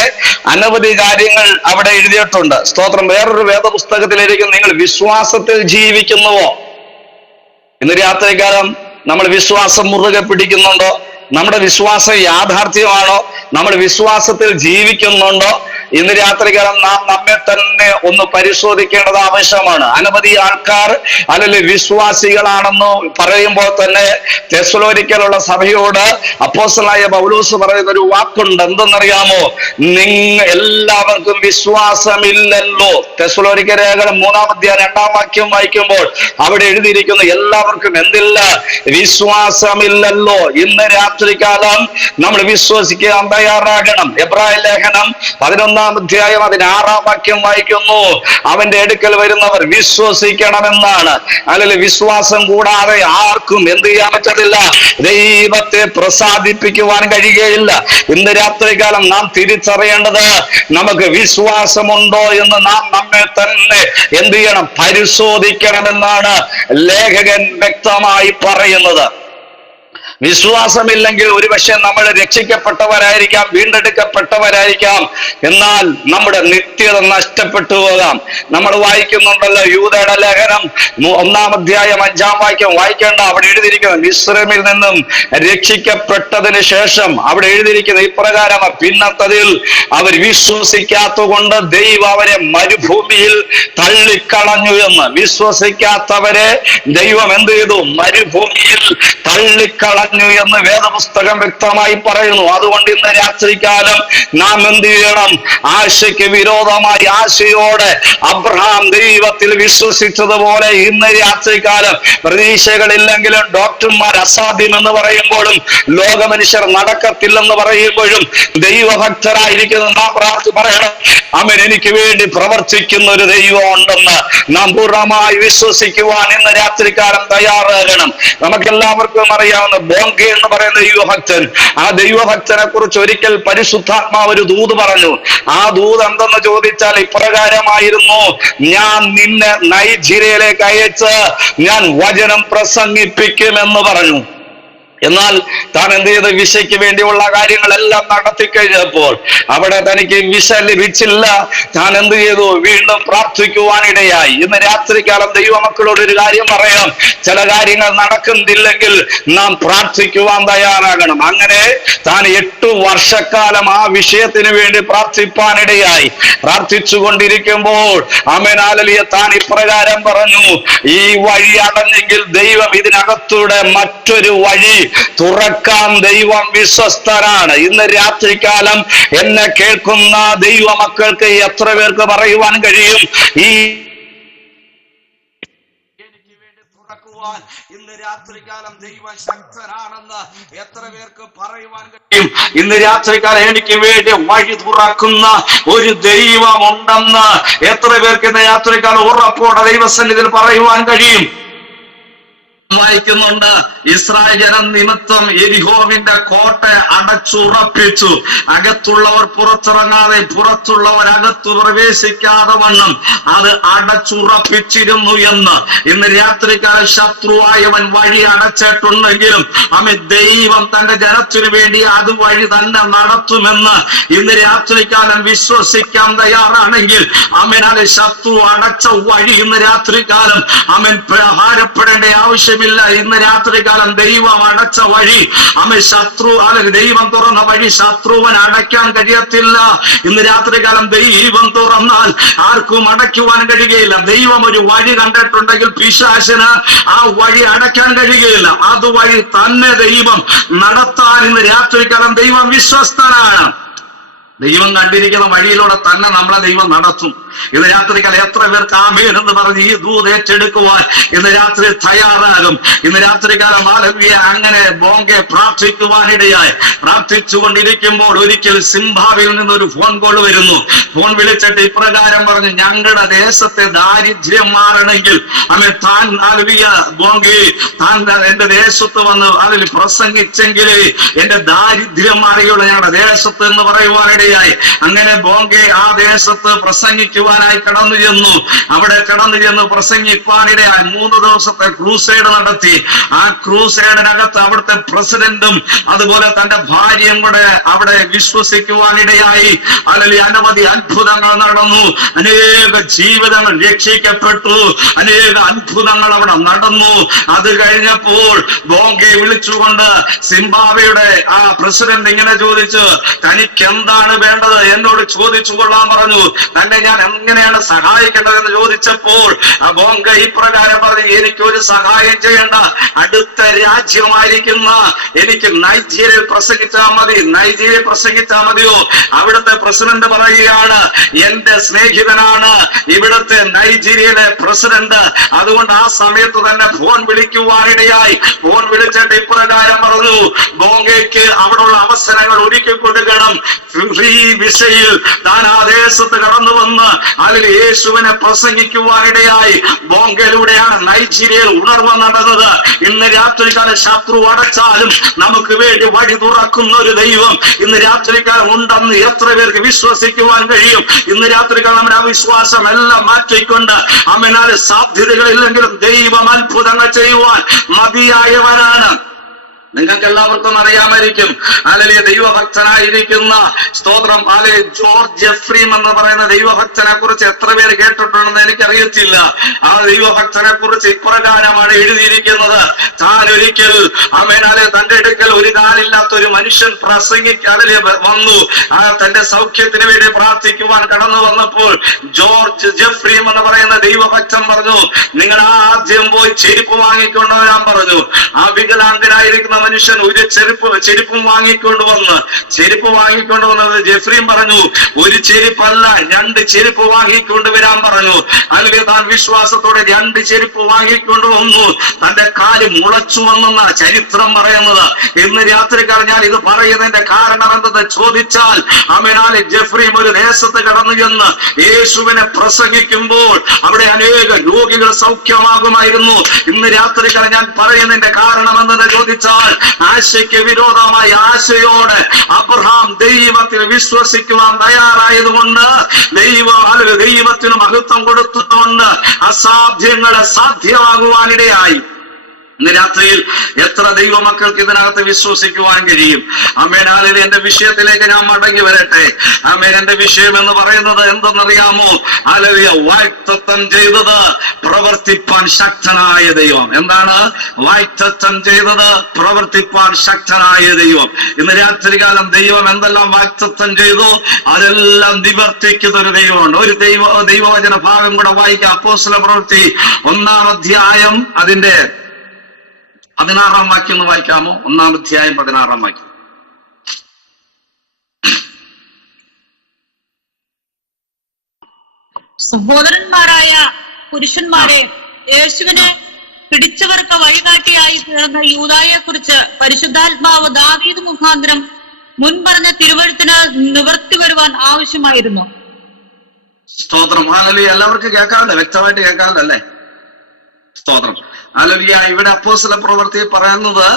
അനവധി കാര്യങ്ങൾ അവിടെ എഴുതിയിട്ടുണ്ട്. സ്തോത്രം. വേറൊരു വേദപുസ്തകത്തിൽ എഴുതിയിരിക്കുന്നു: നിങ്ങൾ വിശ്വാസത്തിൽ ജീവിക്കുന്നുവോ? ഇന്ന് രാത്രികാലം നമ്മൾ വിശ്വാസം മുറുകെ പിടിക്കുന്നുണ്ടോ? നമ്മുടെ വിശ്വാസം യാഥാർത്ഥ്യമാണോ? നമ്മൾ വിശ്വാസത്തിൽ ജീവിക്കുന്നുണ്ടോ? ഇന്ന് രാത്രികാലം നാം നമ്മെ തന്നെ ഒന്ന് പരിശോധിക്കേണ്ടത് ആവശ്യമാണ്. അനവധി ആൾക്കാർ അല്ലെങ്കിൽ വിശ്വാസികളാണെന്ന് പറയുമ്പോൾ തന്നെ തെസ്സലോനിക്കയിലുള്ള സഭയോട് അപ്പോസ്തലനായ പൗലോസ് പറയുന്ന ഒരു വാക്കുണ്ട്. എന്തെന്നറിയാമോ? എല്ലാവർക്കും വിശ്വാസമില്ലല്ലോ. തെസ്സലോനിക്ക ലേഖനം 3-ാം അധ്യായം 2-ാം വാക്യം വായിക്കുമ്പോൾ അവിടെ എഴുതിയിരിക്കുന്നു, എല്ലാവർക്കും എന്തില്ല? വിശ്വാസമില്ലല്ലോ. ഇന്ന് രാത്രികാലം നമ്മൾ വിശ്വസിക്കാൻ തയ്യാറാകണം. എബ്രായ ലേഖനം 11-ാം അധ്യായം 16-ാം വാക്യം വായിക്കുന്നു, അവന്റെ അടുക്കൽ വരുന്നവർ വിശ്വസിക്കണമെന്നാണ്. അല്ലെങ്കിൽ വിശ്വാസം കൂടാതെ ആർക്കും എന്ത് ചെയ്യാൻ പറ്റത്തില്ല? ദൈവത്തെ പ്രസാദിപ്പിക്കുവാൻ കഴിയുകയില്ല. ഇന്ന് രാത്രികാലം നാം തിരിച്ചറിയേണ്ടത്, നമുക്ക് വിശ്വാസമുണ്ടോ എന്ന് നാം നമ്മെ തന്നെ എന്ത് ചെയ്യണം? പരിശോധിക്കണമെന്നാണ് ലേഖകൻ വ്യക്തമായി പറയുന്നത്. വിശ്വാസമില്ലെങ്കിൽ ഒരുപക്ഷെ നമ്മൾ രക്ഷിക്കപ്പെട്ടവരായിരിക്കാം, വീണ്ടെടുക്കപ്പെട്ടവരായിരിക്കാം, എന്നാൽ നമ്മുടെ നിത്യത നഷ്ടപ്പെട്ടു പോകാം. നമ്മൾ വായിക്കുന്നുണ്ടല്ലോ യൂദയുടെ ലേഖനം 1-ാം അധ്യായം 5-ാം വാക്യം വായിക്കേണ്ട, അവിടെ എഴുതിയിരിക്കുന്നത് മിസ്രൈമിൽ നിന്നും രക്ഷിക്കപ്പെട്ടതിന് ശേഷം അവിടെ എഴുതിയിരിക്കുന്നത് ഇപ്രകാരം: പിന്നത്തതിൽ അവർ വിശ്വസിക്കാത്തതുകൊണ്ട് ദൈവം അവരെ മരുഭൂമിയിൽ തള്ളിക്കളഞ്ഞു എന്ന്. വിശ്വസിക്കാത്തവരെ ദൈവം എന്ത് ചെയ്തു? മരുഭൂമിയിൽ തള്ളിക്കളഞ്ഞു എന്ന് വേദപുസ്തകം വ്യക്തമായി പറയുന്നു. അതുകൊണ്ട് ഇന്ന് രാത്രികാലം നാം എന്ത് ചെയ്യണം? ആശയ്ക്ക് വിരോധമായി ആശയോടെ അബ്രഹാം ദൈവത്തിൽ വിശ്വസിച്ചതുപോലെ ഇന്ന് രാത്രികാലം പ്രതീക്ഷകളില്ലെങ്കിലും, ഡോക്ടർമാർ അസാധ്യമെന്ന് പറയുമ്പോഴും, ലോകമനുഷ്യർ നടക്കത്തില്ലെന്ന് പറയുമ്പോഴും, ദൈവഭക്തരായിരിക്കുന്ന നാം പറയണം, അവൻ എനിക്ക് വേണ്ടി പ്രവർത്തിക്കുന്ന ഒരു ദൈവം ഉണ്ടെന്ന് നാം പൂർണ്ണമായി വിശ്വസിക്കുവാൻ ഇന്ന് രാത്രികാലം തയ്യാറാകണം. നമുക്കെല്ലാവർക്കും അറിയാവുന്ന ബോങ്കെ എന്ന് പറയുന്ന ദൈവഭക്തൻ, ആ ദൈവഭക്തനെ കുറിച്ച് ഒരിക്കൽ പരിശുദ്ധാത്മാവ് ഒരു ദൂത് പറഞ്ഞു. ആ ദൂത് എന്തെന്ന് ചോദിച്ചാൽ ഇപ്രകാരമായിരുന്നു: ഞാൻ നിന്നെ നൈജീരിയയിലേക്ക് അയച്ച് ഞാൻ വചനം പ്രസംഗിപ്പിക്കുമെന്ന് പറഞ്ഞു. എന്നാൽ താൻ എന്ത് ചെയ്ത്? വിസയ്ക്ക് വേണ്ടിയുള്ള കാര്യങ്ങളെല്ലാം നടത്തി കഴിഞ്ഞപ്പോൾ അവിടെ തനിക്ക് വിസ ലഭിച്ചില്ല. താൻ എന്ത് ചെയ്തു? വീണ്ടും പ്രാർത്ഥിക്കുവാനിടയായി. ഇന്ന് രാത്രികാലം ദൈവമക്കളോട് ഒരു കാര്യം പറയാം: ചില കാര്യങ്ങൾ നടക്കുന്നില്ലെങ്കിൽ നാം പ്രാർത്ഥിക്കുവാൻ തയ്യാറാകണം. അങ്ങനെ താൻ 8 വർഷക്കാലം ആ വിഷയത്തിന് വേണ്ടി പ്രാർത്ഥിപ്പാനിടയായി. പ്രാർത്ഥിച്ചു കൊണ്ടിരിക്കുമ്പോൾ ആമേൻ താൻ ഇപ്രകാരം പറഞ്ഞു: ഈ വഴി അടഞ്ഞെങ്കിൽ ദൈവം ഇതിനകത്തൂടെ മറ്റൊരു വഴി തുറക്കാൻ ദൈവം വിശ്വസ്തനാണ്. ഇന്ന് രാത്രികാലം എന്നെ കേൾക്കുന്ന ദൈവമക്കൾക്ക് എത്ര പേർക്ക് പറയുവാൻ കഴിയും? ഈ എനിക്ക് വേണ്ടി തുറക്കുവാൻ ഇന്ന് രാത്രികാലം ദൈവം ശക്തനാണെന്ന് എത്ര പേർക്ക് പറയുവാൻ കഴിയും? ഇന്ന് രാത്രികാലം എനിക്ക് വേണ്ടി വഴി തുറക്കുന്ന ഒരു ദൈവം ഉണ്ടെന്ന് എത്ര പേർക്ക് ഇന്ന് രാത്രികാലം ഉറപ്പോടെ ദൈവസന്നിധിയിൽ പറയുവാൻ കഴിയും? വായിക്കുന്നുണ്ട്, ഇസ്രായേൽ ജനം നിമിത്തം യെരിഹോവിന്റെ കോട്ട അടച്ചുറപ്പിച്ചു, അകത്തുള്ളവർ പുറത്തിറങ്ങാതെ പുറത്തുള്ളവർ അകത്തു പ്രവേശിക്കാതെ വണ്ണം അത് അടച്ചുറപ്പിച്ചിരുന്നു എന്ന്. ഇന്ന് രാത്രികാലം ശത്രുവായവൻ വഴി അടച്ചിട്ടുണ്ടെങ്കിലും ദൈവം തന്റെ ജനത്തിനു വേണ്ടി അത് വഴി തന്നെ നടത്തുമെന്ന് ഇന്ന് രാത്രികാലം വിശ്വസിക്കാൻ തയ്യാറാണെങ്കിൽ ശത്രു അടച്ച വഴി ഇന്ന് രാത്രികാലം ഭാരപ്പെടേണ്ട ആവശ്യം ഇല്ല. ഇന്ന് രാത്രികാലം ദൈവം അടച്ച വഴി ശത്രു ദൈവം തുറന്ന വഴി ശത്രുവൻ അടയ്ക്കാൻ കഴിയത്തില്ല. ഇന്ന് രാത്രികാലം ദൈവം തുറന്നാൽ ആർക്കും അടയ്ക്കുവാൻ കഴിയുകയില്ല. ദൈവം ഒരു വഴി കണ്ടിട്ടുണ്ടെങ്കിൽ പിശാചിന് ആ വഴി അടയ്ക്കാൻ കഴിയുകയില്ല. അതുവഴി തന്നെ ദൈവം നടത്താൻ ഇന്ന് രാത്രികാലം ദൈവം വിശ്വസ്തനാണ്. ദൈവം കണ്ടിരിക്കുന്ന വഴിയിലൂടെ തന്നെ നമ്മളെ ദൈവം നടത്തും. ഇന്ന് രാത്രികാലം എത്ര പേർക്ക് ആമേൻ എന്ന് പറഞ്ഞ് ഈ ദൂത് ഏറ്റെടുക്കുവാൻ ഇന്ന് രാത്രി തയ്യാറാകും? ഇന്ന് രാത്രികാലം അങ്ങനെ ബോങ്കെ പ്രാർത്ഥിക്കുവാനിടയായി. പ്രാർത്ഥിച്ചുകൊണ്ടിരിക്കുമ്പോൾ ഒരിക്കൽ സിംബാബ്വേയിൽ നിന്നൊരു ഫോൺ കോൾ വരുന്നു. ഫോൺ വിളിച്ചിട്ട് ഇപ്രകാരം പറഞ്ഞു: ഞങ്ങളുടെ ദേശത്തെ ദാരിദ്ര്യം മാറണമെങ്കിൽ താൻ ബോങ്കെ താൻ എന്റെ ദേശത്ത് വന്ന് അതിൽ പ്രസംഗിച്ചെങ്കിലേ എന്റെ ദാരിദ്ര്യം മാറിയുള്ള ഞങ്ങളുടെ ദേശത്ത് എന്ന് പറയുവാനിടയായി. അങ്ങനെ ബോങ്കെ ആ ദേശത്ത് പ്രസംഗിക്കുവാനായി കടന്നു ചെന്നു. അവിടെ കടന്നു ചെന്ന് പ്രസംഗിക്കുവാനിടയായി 3 ദിവസത്തെ ക്രൂസൈഡ് നടത്തി. ആ ക്രൂസൈഡിനകത്ത് അവിടുത്തെ പ്രസിഡന്റും അതുപോലെ തന്റെ ഭാര്യയും കൂടെ അവിടെ വിശ്വസിക്കുവാനിടയായി. അനവധി അത്ഭുതങ്ങൾ നടന്നു. അനേക ജീവിതങ്ങൾ രക്ഷിക്കപ്പെട്ടു. അനേക അത്ഭുതങ്ങൾ അവിടെ നടന്നു. അത് കഴിഞ്ഞപ്പോൾ ബോങ്കെ വിളിച്ചുകൊണ്ട് സിംബാബ്വേയുടെ ആ പ്രസിഡന്റ് ഇങ്ങനെ ചോദിച്ചു: തനിക്ക് എന്താണ് വേണ്ടത്? എന്നോട് ചോദിച്ചു കൊള്ളാൻ പറഞ്ഞു. തന്നെ ഞാൻ എങ്ങനെയാണ് സഹായിക്കേണ്ടതെന്ന് ചോദിച്ചപ്പോൾ ബോങ്കെ ഇപ്രകാരം പറഞ്ഞു: എനിക്കൊരു സഹായം ചെയ്യേണ്ട, അടുത്ത രാജ്യമായിരിക്കുന്ന എനിക്ക് നൈജീരിയയിൽ പ്രസംഗിച്ചാൽ മതി. നൈജീരിയയിൽ പ്രസംഗിച്ചാൽ മതിയോ? അവിടുത്തെ പ്രസിഡന്റ് പറയുകയാണ്: എന്റെ സ്നേഹിതനാണ് ഇവിടുത്തെ നൈജീരിയയിലെ പ്രസിഡന്റ്. അതുകൊണ്ട് ആ സമയത്ത് തന്നെ ഫോൺ വിളിക്കുവാനിടയായി. ഫോൺ വിളിച്ചിട്ട് ഇപ്രകാരം പറഞ്ഞു: ബോങ്കയ്ക്ക് അവിടെയുള്ള അവസരങ്ങൾ ഒരുക്കി കൊടുക്കണം. ഫ്രീ വിസയിൽ താൻ ആ ദേശത്ത് കടന്നു വന്ന് അതിൽ യേശുവിനെ പ്രസംഗിക്കുവാനിടയായി. ബോങ്കയിലൂടെയാണ് നൈജീരിയയിൽ ഉണർവ് നടന്നത്. ഇന്ന് രാത്രികാലം ശത്രു അടച്ചാലും നമുക്ക് വേണ്ടി വഴി തുറക്കുന്ന ഒരു ദൈവം ഇന്ന് രാത്രികാലം ഉണ്ടെന്ന് എത്ര പേർക്ക് വിശ്വസിക്കുവാൻ കഴിയും? ഇന്ന് രാത്രികാലം നമ്മുടെ അവിശ്വാസം എല്ലാം മാറ്റിക്കൊണ്ട് സാധ്യതകളില്ലെങ്കിലും ദൈവം അത്ഭുതങ്ങൾ ചെയ്യുവാൻ മതിയായവനാണ്. നിങ്ങൾക്ക് എല്ലാവർക്കും അറിയാമായിരിക്കും. അല്ലെങ്കിൽ ദൈവഭക്തനായിരിക്കുന്ന സ്തോത്രം ജോർജ് ജെഫ്രീം എന്ന് പറയുന്ന ദൈവഭക്തനെ കുറിച്ച് എത്ര പേര് കേട്ടിട്ടുണ്ടെന്ന് എനിക്കറിയത്തില്ല. ആ ദൈവഭക്തനെ കുറിച്ച് ഇപ്രകാരമാണ് എഴുതിയിരിക്കുന്നത്. താൻ ഒരിക്കൽ തന്റെ അടുക്കൽ ഒരു കാലില്ലാത്ത ഒരു മനുഷ്യൻ പ്രസംഗിക്കാതെ വന്നു. തന്റെ സൗഖ്യത്തിന് വേണ്ടി പ്രാർത്ഥിക്കുവാൻ കടന്നു വന്നപ്പോൾ ജോർജ് ജെഫ്രീം എന്ന് പറയുന്ന ദൈവഭക്തൻ പറഞ്ഞു, നിങ്ങൾ ആദ്യം പോയി ചെരുപ്പ് വാങ്ങിക്കൊണ്ടുവരാൻ പറഞ്ഞു. ആ വികലാംഗനായിരിക്കുന്ന മനുഷ്യൻ ഒരു ചെരുപ്പും വാങ്ങിക്കൊണ്ടുവന്നത് ജെഫ്രീം പറഞ്ഞു, ഒരു ചെരുപ്പല്ല 2 ചെരുപ്പ് വാങ്ങിക്കൊണ്ടുവരാൻ പറഞ്ഞു. അല്ലെങ്കിൽ താൻ വിശ്വാസത്തോടെ 2 ചെരുപ്പ് വാങ്ങിക്കൊണ്ടുവന്നു. തന്റെ കാല് മുളച്ചു വന്നെന്നാണ് ചരിത്രം പറയുന്നത്. ഇന്ന് രാത്രിക്കാലം ഞാൻ ഇത് പറയുന്നതിന്റെ കാരണം എന്തെന്ന് ചോദിച്ചാൽ, ജെഫ്രീം ഒരു ദേശത്ത് കടന്നു ചെന്ന് യേശുവിനെ പ്രസംഗിക്കുമ്പോൾ അവിടെ അനേക രോഗികൾ സൗഖ്യമാകുമായിരുന്നു. ഇന്ന് രാത്രിക്കാലം ഞാൻ പറയുന്നതിന്റെ കാരണം എന്തെന്ന് ചോദിച്ചാൽ, ആശയ്ക്ക് വിരോധമായ ആശയോടെ അബ്രഹാം ദൈവത്തിൽ വിശ്വസിക്കുവാൻ തയ്യാറായതുകൊണ്ട്, ദൈവത്തിന് മഹത്വം കൊടുത്തുകൊണ്ട് അസാധ്യങ്ങളെ സാധ്യമാകുവാനിടയായി. ഇന്ന് രാത്രിയിൽ എത്ര ദൈവമക്കൾക്ക് ഇതിനകത്ത് വിശ്വസിക്കുവാൻ കഴിയും? ആമേൻ. എന്റെ വിഷയത്തിലേക്ക് ഞാൻ മടങ്ങി വരട്ടെ. ആമേൻ. എന്റെ വിഷയം എന്ന് പറയുന്നത് എന്തെന്നറിയാമോ? വാഗ്ദത്തം ചെയ്തത് പ്രവർത്തിപ്പാൻ ശക്തനായ ദൈവം. എന്താണ് വാഗ്ദത്തം ചെയ്തത്? പ്രവർത്തിപ്പാൻ ശക്തനായ ദൈവം. ഇന്ന് രാത്രികാലം ദൈവം എന്തെല്ലാം വാഗ്ദത്തം ചെയ്തു അതെല്ലാം നിവർത്തിക്കുന്ന ഒരു ദൈവമുണ്ട്. ഒരു ദൈവവചന ഭാഗം കൂടെ വായിക്കാം. അപ്പോസ്തല പ്രവൃത്തി 1-ാം അധ്യായം അതിന്റെ 16-ാം വാക്യം ഒന്ന് വായിക്കാമോ? 1-ാം അധ്യായം 16-ാം വാക്യം. സഹോദരന്മാരായ പുരുഷന്മാരെ, യേശുവിനെ പിടിച്ചവർക്ക് വഴികാട്ടിയായി തീർന്ന യൂദായെ കുറിച്ച് പരിശുദ്ധാത്മാവ് ദാവീദ് മുഖാന്തരം മുൻപറഞ്ഞ തിരുവഴുത്തിന് നിവർത്തി വരുവാൻ ആവശ്യമായിരുന്നു. സ്തോത്രം. ഹല്ലേലൂയ. എല്ലാവർക്കും കേൾക്കാമല്ലേ? വ്യക്തമായിട്ട് കേൾക്കാമല്ലേ? സ്തോത്രം. ഹല്ലേലൂയ. ഇവിടെ അപ്പോസ്തല പ്രവൃത്തി പറയുന്നത്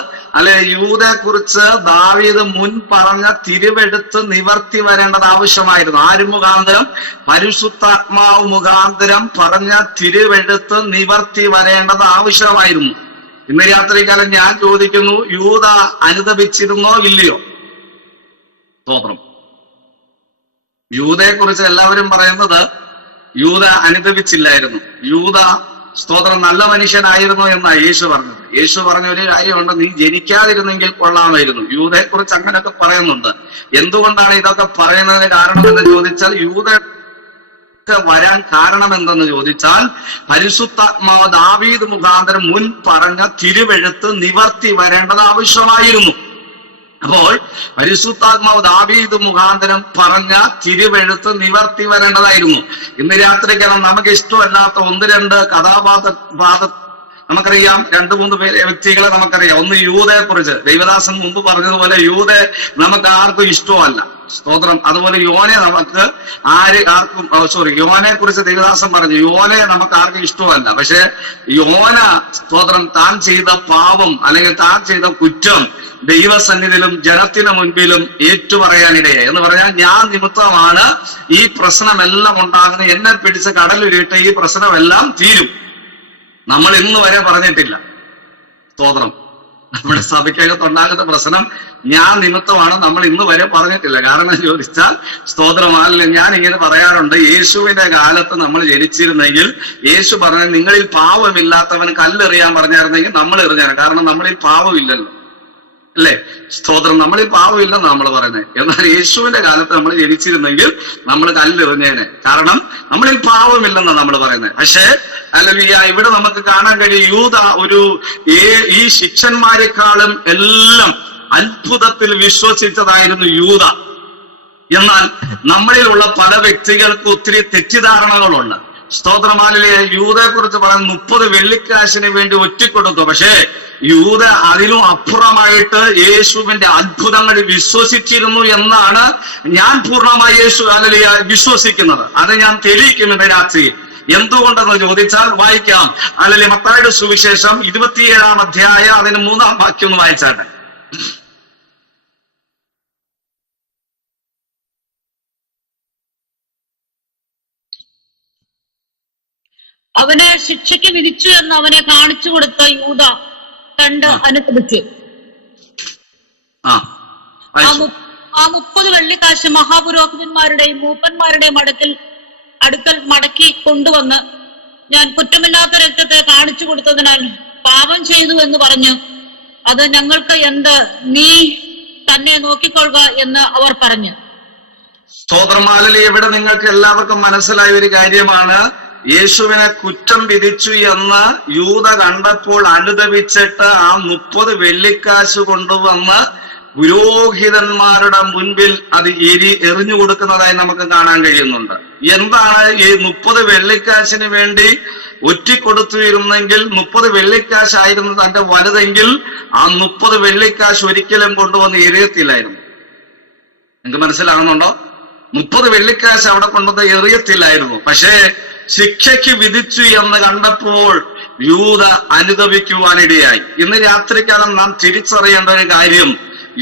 യൂദയെ കുറിച്ച് ദാവീദ് മുൻ പറഞ്ഞ തിരുവെടുത്ത് നിവർത്തി വരേണ്ടത് ആവശ്യമായിരുന്നു. ആര് മുഖാന്തരം? പരിശുദ്ധാത്മാവ് മുഖാന്തരം പറഞ്ഞ തിരുവെടുത്ത് നിവർത്തി വരേണ്ടത് ആവശ്യമായിരുന്നു. ഇന്ന് രാത്രികാലം ഞാൻ ചോദിക്കുന്നു, യൂദ അനുദപിച്ചിരുന്നോ ഇല്ലയോ? സ്തോത്രം. യൂദയെ കുറിച്ച് എല്ലാവരും പറയുന്നത് യൂദ അനുദപിച്ചില്ലായിരുന്നു. യൂദ സ്തോത്രം നല്ല മനുഷ്യനായിരുന്നു എന്നാണ് യേശു പറഞ്ഞത്. യേശു പറഞ്ഞ ഒരു കാര്യമുണ്ട്, നീ ജനിക്കാതിരുന്നെങ്കിൽ കൊള്ളാമായിരുന്നു. യൂദയെ കുറിച്ച് അങ്ങനെയൊക്കെ പറയുന്നുണ്ട്. എന്തുകൊണ്ടാണ് ഇതൊക്കെ പറയുന്നതിന് കാരണം എന്ന് ചോദിച്ചാൽ, യൂദ വരാൻ കാരണം എന്തെന്ന് ചോദിച്ചാൽ, പരിശുദ്ധാത്മാവ് ദാവീദ് മുഖാന്തരം മുൻ പറഞ്ഞ തിരുവെഴുത്ത് നിവർത്തി വരേണ്ടത് ആവശ്യമായിരുന്നു. അപ്പോൾ പരിശുദ്ധാത്മാവ് ദാവീദ് മുഖാന്തരം പറഞ്ഞ തിരുവെഴുത്ത് നിവർത്തി വരേണ്ടതായിരുന്നു. ഇന്ന് രാത്രിക്കാണ് നമുക്ക് ഇഷ്ടമല്ലാത്ത 1-2 കഥാപാത്ര നമുക്കറിയാം. 2-3 വ്യക്തികളെ നമുക്കറിയാം. ഒന്ന് യൂദയെ കുറിച്ച് ദൈവദാസൻ മുമ്പ് പറഞ്ഞതുപോലെ യൂദയെ നമുക്ക് ആർക്കും ഇഷ്ടമല്ല. സ്തോത്രം. അതുപോലെ യോനെ നമുക്ക് യോനെ കുറിച്ച് ദൈവദാസൻ പറഞ്ഞു, യോനെ നമുക്ക് ആർക്കും ഇഷ്ടമല്ല. പക്ഷെ യോന സ്തോത്രം താൻ ചെയ്ത പാപം അല്ലെങ്കിൽ താൻ ചെയ്ത കുറ്റം ദൈവസന്നിധിയിലും ജനത്തിന് മുൻപിലും ഏറ്റുപറയാനിടയായി. എന്ന് പറഞ്ഞാൽ, ഞാൻ നിമിത്തമാണ് ഈ പ്രശ്നമെല്ലാം ഉണ്ടാകുന്നത്, എന്നെ പിടിച്ച് കടലിലിട്ട് ഈ പ്രശ്നമെല്ലാം തീരും. നമ്മൾ ഇന്ന് വരെ പറഞ്ഞിട്ടില്ല. സ്തോത്രം. നമ്മുടെ സഭയ്ക്കകത്തുണ്ടാകുന്ന പ്രശ്നം ഞാൻ നിമിത്തമാണ് നമ്മൾ ഇന്ന് വരെ പറഞ്ഞിട്ടില്ല. കാരണം ചോദിച്ചാൽ, സ്തോത്രമല്ല, ഞാൻ ഇങ്ങനെ പറയാറുണ്ട്, യേശുവിന്റെ കാലത്ത് നമ്മൾ ജനിച്ചിരുന്നെങ്കിൽ യേശു പറഞ്ഞ നിങ്ങളിൽ പാവമില്ലാത്തവൻ കല്ലെറിയാൻ പറഞ്ഞായിരുന്നെങ്കിൽ നമ്മൾ എറിഞ്ഞാണ്. കാരണം നമ്മളിൽ പാവമില്ലല്ലോ, അല്ലേ? സ്തോത്രം. നമ്മളിൽ പാവമില്ലെന്ന് നമ്മൾ പറയുന്നത്. എന്നാൽ യേശുവിന്റെ കാലത്ത് നമ്മൾ ജനിച്ചിരുന്നെങ്കിൽ നമ്മൾ കല്ലെറിഞ്ഞേനെ. കാരണം നമ്മളിൽ പാവമില്ലെന്നാണ് നമ്മൾ പറയുന്നത്. പക്ഷേ ഹല്ലേലൂയ, ഇവിടെ നമുക്ക് കാണാൻ കഴിയും, യൂദ ഈ ശിഷ്യന്മാരെക്കാളും എല്ലാം അത്ഭുതത്തിൽ വിശ്വസിച്ചതായിരുന്നു യൂദ. എന്നാൽ നമ്മളിലുള്ള പല വ്യക്തികൾക്ക് ഒത്തിരി തെറ്റിദ്ധാരണകളുണ്ട്. സ്തോത്രമാലിലെ യൂദയെ കുറിച്ച് പറയാൻ 30 വെള്ളിക്കാശിന് വേണ്ടി ഒറ്റിക്കൊടുത്തു. പക്ഷേ യൂദ അതിലും അപ്പുറമായിട്ട് യേശുവിന്റെ അത്ഭുതങ്ങൾ വിശ്വസിച്ചിരുന്നു എന്നാണ് ഞാൻ പൂർണ്ണമായി വിശ്വസിക്കുന്നത്. അത് ഞാൻ തെളിയിക്കും ഇന്ന് രാത്രി. എന്തുകൊണ്ടെന്ന് ചോദിച്ചാൽ, വായിക്കാം. മത്തായിയുടെ സുവിശേഷം 27-ാം അധ്യായം അതിന് 3-ാം വാക്യം ഒന്ന് വായിച്ചാട്ടെ. അവനെ ശിക്ഷയ്ക്ക് വിധിച്ചു എന്ന് അവനെ കാണിച്ചു കൊടുത്ത യൂദ കണ്ട് അനുതപിച്ചു. ആ 30 വെള്ളിക്കാശ് മഹാപുരോഹിതന്മാരുടെയും മൂപ്പന്മാരുടെയും അടുക്കൽ മടക്കി കൊണ്ടുവന്ന്, ഞാൻ കുറ്റമില്ലാത്ത രക്തത്തെ കാണിച്ചു കൊടുത്തതിനാൽ പാപം ചെയ്തു എന്ന് പറഞ്ഞു, അത് ഞങ്ങൾക്ക് എന്ത്, നീ തന്നെ നോക്കിക്കൊള്ളുക എന്ന് അവർ പറഞ്ഞു. സ്തോത്രമാലി, ഇവിടെ നിങ്ങൾക്ക് എല്ലാവർക്കും മനസ്സിലായ ഒരു കാര്യമാണ്, യേശുവിനെ കുറ്റം വിധിച്ചു എന്ന് യൂദ കണ്ടപ്പോൾ അനുദപിച്ചിട്ട് ആ 30 വെള്ളിക്കാശ് കൊണ്ടുവന്ന് പുരോഹിതന്മാരുടെ മുൻപിൽ അത് എറിഞ്ഞു കൊടുക്കുന്നതായി നമുക്ക് കാണാൻ കഴിയുന്നുണ്ട്. എന്താണ് ഈ 30 വെള്ളിക്കാശിന് വേണ്ടി ഒറ്റിക്കൊടുത്തിരുന്നെങ്കിൽ, 30 വെള്ളിക്കാശായിരുന്നു തന്റെ വലുതെങ്കിൽ ആ 30 വെള്ളിക്കാശ് ഒരിക്കലും കൊണ്ടുവന്ന് എറിയത്തില്ലായിരുന്നു. നിങ്ങൾക്ക് മനസ്സിലാകുന്നുണ്ടോ? 30 വെള്ളിക്കാശ് അവിടെ കൊണ്ടുവന്ന് എറിയത്തില്ലായിരുന്നു. പക്ഷേ ശിക്ഷയ്ക്ക് വിധിച്ചു എന്ന് കണ്ടപ്പോൾ യൂദ അനുദപിക്കുവാനിടയായി. ഇന്ന് രാത്രിക്കാലം നാം തിരിച്ചറിയേണ്ട ഒരു കാര്യം,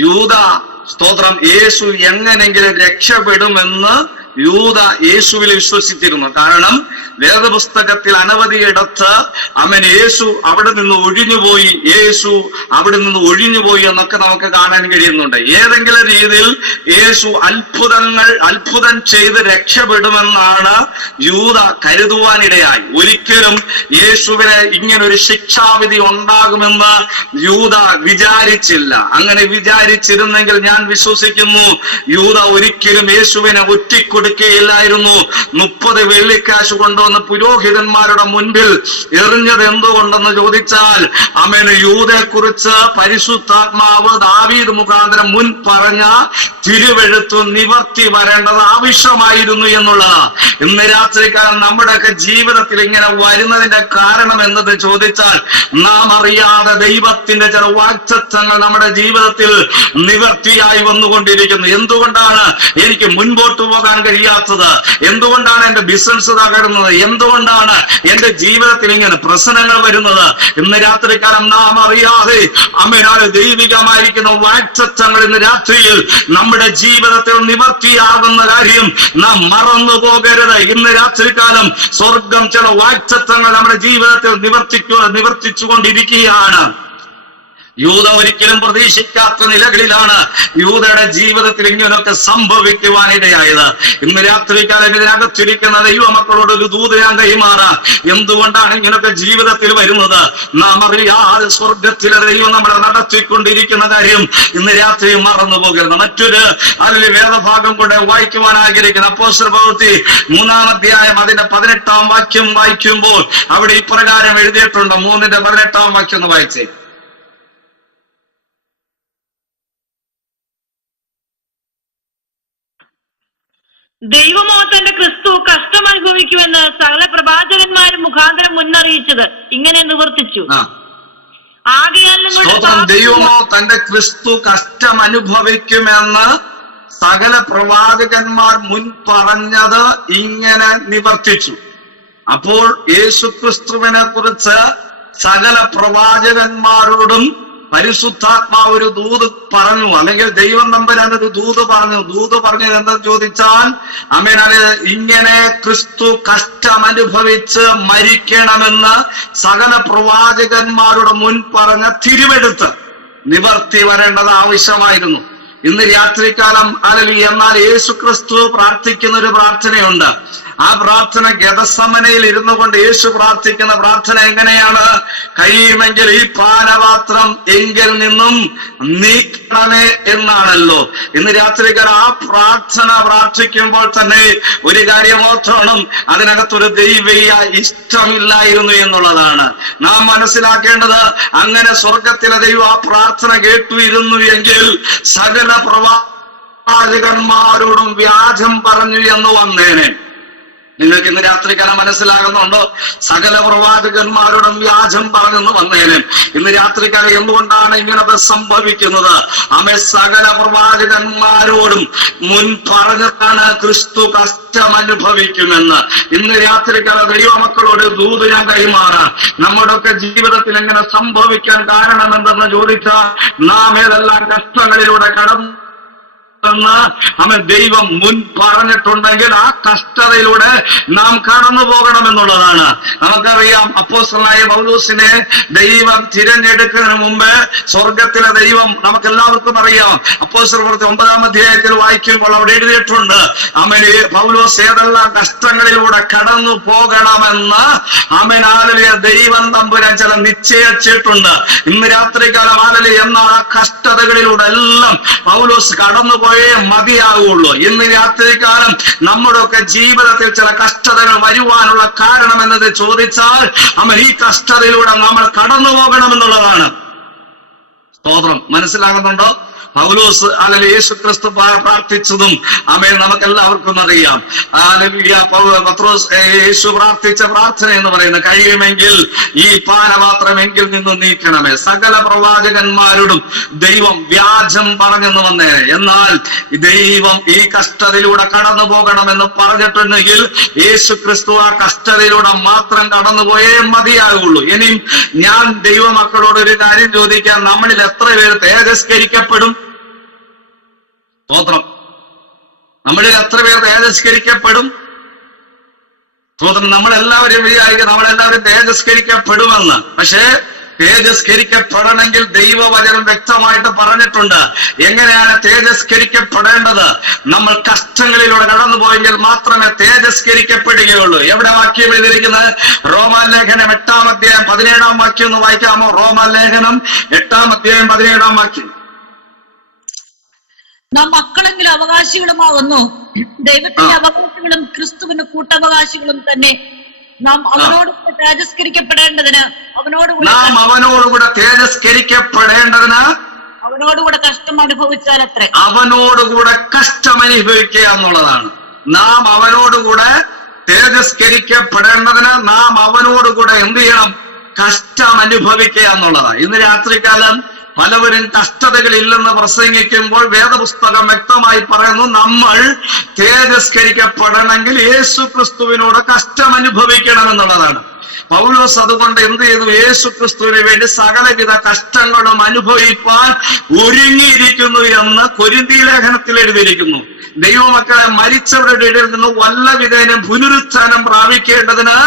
യൂദ സ്തോത്രം യേശു എങ്ങനെങ്കിലും രക്ഷപ്പെടുമെന്ന് യൂദ യേശുവിൽ വിശ്വസിച്ചിരുന്നു. കാരണം വേദപുസ്തകത്തിൽ അനവധിയിടത്ത് അവൻ യേശു അവിടെ നിന്ന് ഒഴിഞ്ഞുപോയി, യേശു അവിടെ നിന്ന് ഒഴിഞ്ഞുപോയി എന്നൊക്കെ നമുക്ക് കാണാൻ കഴിയുന്നുണ്ട്. ഏതെങ്കിലും രീതിയിൽ യേശു അത്ഭുതം ചെയ്ത് രക്ഷപ്പെടുമെന്നാണ് യൂദ കരുതുവാനിടയായി. ഒരിക്കലും യേശുവിന് ഇങ്ങനൊരു ശിക്ഷാവിധി ഉണ്ടാകുമെന്ന് യൂദ വിചാരിച്ചില്ല. അങ്ങനെ വിചാരിച്ചിരുന്നെങ്കിൽ ഞാൻ വിശ്വസിക്കുന്നു യൂദ ഒരിക്കലും യേശുവിനെ ഒറ്റിക്കൊടുക്കുകയില്ലായിരുന്നു. 30 വെള്ളിക്കാശ് കൊണ്ടുവന്ന് പുരോഹിതന്മാരുടെ മുൻപിൽ എറിഞ്ഞത് എന്തുകൊണ്ടെന്ന് ചോദിച്ചാൽ, അവന് യൂദയെ കുറിച്ച് പരിശുദ്ധാത്മാവ് ദാവീദ് മുഖാന്തരം മുൻ പറഞ്ഞ തിരുവെഴുത്ത് നിവർത്തി വരേണ്ടത് ആവശ്യമായിരുന്നു എന്നുള്ളത്. ഇന്ന് രാത്രിക്കാലം നമ്മുടെയൊക്കെ ജീവിതത്തിൽ ഇങ്ങനെ വരുന്നതിന്റെ കാരണം എന്തെന്ന് ചോദിച്ചാൽ, നാം അറിയാതെ ദൈവത്തിന്റെ ചില വാഗ്ദത്തങ്ങൾ നമ്മുടെ ജീവിതത്തിൽ നിവർത്തിയായി വന്നുകൊണ്ടിരിക്കുന്നു. എന്തുകൊണ്ടാണ് എനിക്ക് മുൻപോട്ട് പോകാൻ കഴിയാത്തത്? എന്തുകൊണ്ടാണ് എന്റെ ബിസിനസ് തകരുന്നത്? എന്തുകൊണ്ടാണ് എന്റെ ജീവിതത്തിൽ ഇങ്ങനെ പ്രശ്നങ്ങൾ വരുന്നത്? ഇന്ന് രാത്രിക്കാലം നാം അറിയാതെ അമ്മേനാല് ദൈവികമായിരിക്കുന്ന വാഗ്ദത്തങ്ങൾ ഇന്ന് രാത്രിയിൽ നമ്മുടെ ജീവിതത്തിൽ നിവർത്തിയാകുന്ന കാര്യം നാം മറന്നു പോകരുത്. ഇന്ന് രാത്രികാലം സ്വർഗം ചില വാഗ്ദത്തങ്ങൾ നമ്മുടെ ജീവിതത്തിൽ നിവർത്തിച്ചുകൊണ്ടിരിക്കുകയാണ്. യൂദ ഒരിക്കലും പ്രതീക്ഷിക്കാത്ത നിലകളിലാണ് യൂദയുടെ ജീവിതത്തിൽ ഇങ്ങനെയൊക്കെ സംഭവിക്കുവാനിടയായത്. ഇന്ന് രാത്രികാലം ഇതിനകത്തിരിക്കുന്ന ദൈവമക്കളോട് ഒരു ദൂത് ഞാൻ കൈമാറാം. എന്തുകൊണ്ടാണ് ഇങ്ങനെയൊക്കെ ജീവിതത്തിൽ വരുന്നത്? നാം അറിയാതെ സ്വർഗത്തിലെ ദൈവം നമ്മളെ നടത്തിക്കൊണ്ടിരിക്കുന്ന കാര്യം ഇന്ന് രാത്രി മറന്നു പോകരുത്. മറ്റൊരു അതിൽ വേദഭാഗം കൂടെ വായിക്കുവാൻ ആഗ്രഹിക്കുന്ന അപ്പോസ്തലപ്രവൃത്തി 3-ാം അധ്യായം അതിന്റെ 18-ാം വാക്യം വായിക്കുമ്പോൾ അവിടെ ഇപ്രകാരം എഴുതിയിട്ടുണ്ട്. 3-ന്റെ 18-ാം വാക്യം ഒന്ന് വായിച്ചേ. ദൈവമോ തന്റെ ക്രിസ്തു കഷ്ടം അനുഭവിക്കുമെന്ന് സകല പ്രവാചകന്മാരും മുഖാന്തരം മുന്നറിയിച്ചത് ഇങ്ങനെ നിവർത്തിച്ചു. ആകയാൽ ദൈവമോ തന്റെ ക്രിസ്തു കഷ്ടം അനുഭവിക്കുമെന്ന് സകല പ്രവാചകന്മാർ മുൻ പറഞ്ഞത് ഇങ്ങനെ നിവർത്തിച്ചു. അപ്പോൾ യേശു ക്രിസ്തുവിനെ കുറിച്ച് സകല പ്രവാചകന്മാരോടും പരിശുദ്ധാത്മാവ് ഒരു ദൂത് പറഞ്ഞു, അല്ലെങ്കിൽ ദൈവം തമ്പുരാൻ ഒരു ദൂത് പറഞ്ഞത് എന്തെന്ന് ചോദിച്ചാൽ, ആമേൻ, ഇങ്ങനെ ക്രിസ്തു കഷ്ടം അനുഭവിച്ച് മരിക്കണമെന്ന് സകല പ്രവാചകന്മാരുടെ മുൻ പറഞ്ഞ തിരുവെഴുത്ത് നിവർത്തി വരേണ്ടത് ആവശ്യമായിരുന്നു. ഇന്ന് രാത്രികാലം എന്നാൽ യേശു ക്രിസ്തു പ്രാർത്ഥിക്കുന്ന ഒരു പ്രാർത്ഥനയുണ്ട്. ആ പ്രാർത്ഥന ഗെഥസമനയിൽ ഇരുന്നു കൊണ്ട് യേശു പ്രാർത്ഥിക്കുന്ന പ്രാർത്ഥന എങ്ങനെയാണ്? കഴിയുമെങ്കിൽ ഈ പാനപാത്രം എങ്കിൽ നിന്നും നീക്കണമേ എന്നാണല്ലോ. ഇന്ന് രാത്രികാലം ആ പ്രാർത്ഥന പ്രാർത്ഥിക്കുമ്പോൾ തന്നെ ഒരു കാര്യം ഓർത്തോണം, അതിനകത്തൊരു ദൈവീയ ഇഷ്ടമില്ലായിരുന്നു എന്നുള്ളതാണ് നാം മനസ്സിലാക്കേണ്ടത്. അങ്ങനെ സ്വർഗത്തിലെ ദൈവം ആ പ്രാർത്ഥന കേട്ടുയിരുന്നു എങ്കിൽ സകല പ്രവാചകന്മാരോടും വ്യാജം പറഞ്ഞു എന്ന് വന്നേനെ. നിങ്ങൾക്ക് ഇന്ന് രാത്രിക്കാലം മനസ്സിലാകുന്നുണ്ടോ? സകല പ്രവാചകന്മാരോടും വ്യാജം പറഞ്ഞെന്ന് വന്നേനെ. ഇന്ന് രാത്രിക്കാലം എന്തുകൊണ്ടാണ് ഇങ്ങനത് സംഭവിക്കുന്നത്? ആമേ, സകല പ്രവാചകന്മാരോടും മുൻ പറഞ്ഞതാണ് ക്രിസ്തു കഷ്ടം അനുഭവിക്കുമെന്ന്. ഇന്ന് രാത്രിക്കാലം ദൈവമക്കളോട് ദൂത് ഞാൻ കൈമാറാം. നമ്മുടെ ഒക്കെ ജീവിതത്തിൽ എങ്ങനെ സംഭവിക്കാൻ കാരണം എന്തെന്ന് ചോദിച്ചാൽ, നാം ഏതെല്ലാം കഷ്ടങ്ങളിലൂടെ കടന്നു എന്ന് അവൻ ദൈവം മുൻ പറഞ്ഞിട്ടുണ്ടെങ്കിൽ ആ കഷ്ടതയിലൂടെ നാം കടന്നു പോകണമെന്നുള്ളതാണ്. നമുക്കറിയാം, അപ്പോസ്തലനായ പൗലോസിനെ ദൈവം തിരഞ്ഞെടുക്കുന്നതിന് മുമ്പ് സ്വർഗത്തിലെ ദൈവം നമുക്കെല്ലാവർക്കും അറിയാം. അപ്പോസ്തലപ്രവൃത്തി 9-ാം അധ്യായത്തിൽ വായിക്കുമ്പോൾ അവിടെ എഴുതിയിട്ടുണ്ട്, അവന് പൗലോസ് ഏതെല്ലാം കഷ്ടങ്ങളിലൂടെ കടന്നു പോകണമെന്ന് അവനാലിയ ദൈവം തമ്പുരാൻ ചില നിശ്ചയിച്ചിട്ടുണ്ട്. ഇന്ന് രാത്രികാലം ആലലി എന്നാൽ ആ കഷ്ടതകളിലൂടെ എല്ലാം പൗലോസ് കടന്നു മതിയാകുള്ളൂ. ഇന്ന് രാത്രികാലം നമ്മുടെയൊക്കെ ജീവിതത്തിൽ ചില കഷ്ടതകൾ വരുവാനുള്ള കാരണം എന്നത് ചോദിച്ചാൽ അവൻ ഈ കഷ്ടതയിലൂടെ നമ്മൾ കടന്നു പോകണമെന്നുള്ളതാണ്. സ്തോത്രം. മനസ്സിലാകുന്നുണ്ടോ? പൗലോസ് അല്ലെങ്കിൽ യേശു ക്രിസ്തു പ്രാർത്ഥിച്ചതും ആമേൻ നമുക്കെല്ലാവർക്കും അറിയാം. പത്രോസ് യേശു പ്രാർത്ഥിച്ച പ്രാർത്ഥന എന്ന് പറയുന്നത്, കഴിയുമെങ്കിൽ ഈ പാനപാത്രമെങ്കിൽ നിന്ന് നീക്കണമേ. സകല പ്രവാചകന്മാരോടും ദൈവം വ്യാജം പറഞ്ഞെന്ന് വന്നേ, എന്നാൽ ദൈവം ഈ കഷ്ടതയിലൂടെ കടന്നു പോകണമെന്ന് പറഞ്ഞിട്ടുണ്ടെങ്കിൽ യേശു ക്രിസ്തു ആ കഷ്ടതയിലൂടെ മാത്രം കടന്നുപോയേ മതിയാകുള്ളൂ. ഇനിയും ഞാൻ ദൈവമക്കളോട് ഒരു കാര്യം ചോദിക്കാം, നമ്മളിൽ എത്ര പേര് തേജസ്കരിക്കപ്പെടും? സ്തോത്രം. നമ്മളിൽ എത്ര പേർ തേജസ്കരിക്കപ്പെടും? സ്തോത്രം. നമ്മളെല്ലാവരും വിചാരിക്കും നമ്മളെല്ലാവരും തേജസ്കരിക്കപ്പെടുമെന്ന്. പക്ഷേ തേജസ്കരിക്കപ്പെടണമെങ്കിൽ ദൈവവചനം വ്യക്തമായിട്ട് പറഞ്ഞിട്ടുണ്ട് എങ്ങനെയാണ് തേജസ്കരിക്കപ്പെടേണ്ടത്. നമ്മൾ കഷ്ടങ്ങളിലൂടെ കടന്നുപോയെങ്കിൽ മാത്രമേ തേജസ്കരിക്കപ്പെടുകയുള്ളൂ. എവിടെ വാക്യം എഴുതിയിരിക്കുന്നത്? റോമാലേഖനം 8-ാം അധ്യായം 17-ാം വാക്യം ഒന്ന് വായിക്കാമോ? റോമാലേഖനം 8-ാം അധ്യായം 17-ാം വാക്യം. നാം മക്കളെങ്കിലും അവകാശികളുമാകുന്നു, ദൈവത്തിന്റെ അവകാശികളും ക്രിസ്തുവിന്റെ കൂട്ടവകാശികളും തന്നെ. നാം അവനോടുകൂടെ തേജസ്കരിക്കപ്പെടേണ്ടതിന് അവനോടുകൂടെ തേജസ്കരിക്കപ്പെടേണ്ടതിന് അവനോടുകൂടെ കഷ്ടം അനുഭവിച്ചാൽ അത്രേ. അവനോടുകൂടെ കഷ്ടം അനുഭവിക്കുക എന്നുള്ളതാണ്. നാം അവനോടുകൂടെ തേജസ്കരിക്കപ്പെടേണ്ടതിന് നാം അവനോടുകൂടെ എന്ത് ചെയ്യണം? കഷ്ടം അനുഭവിക്കുക എന്നുള്ളതാണ്. ഇന്ന് രാത്രികാലം പലവരും കഷ്ടതകളില്ലെന്ന് പ്രസംഗിക്കുമ്പോൾ വേദപുസ്തകം വ്യക്തമായി പറയുന്നു, നമ്മൾ തേജസ്കരിക്കപ്പെടണമെങ്കിൽ യേശു ക്രിസ്തുവിനോട് കഷ്ടം അനുഭവിക്കണമെന്നുള്ളതാണ്. പൗലോസ് അതുകൊണ്ട് എന്ത് ചെയ്തു? യേശു ക്രിസ്തുവിന് വേണ്ടി സകലവിധ കഷ്ടങ്ങളും അനുഭവിപ്പാൻ ഒരുങ്ങിയിരിക്കുന്നു എന്ന് കൊരിന്തി ലേഖനത്തിൽ എഴുതിയിരിക്കുന്നു. ദൈവമക്കളെ, മരിച്ചവരുടെ ഇടയിൽ നിന്ന് വല്ലവിധേനം പുനരുത്ഥാനം പ്രാപിക്കേണ്ടതിന്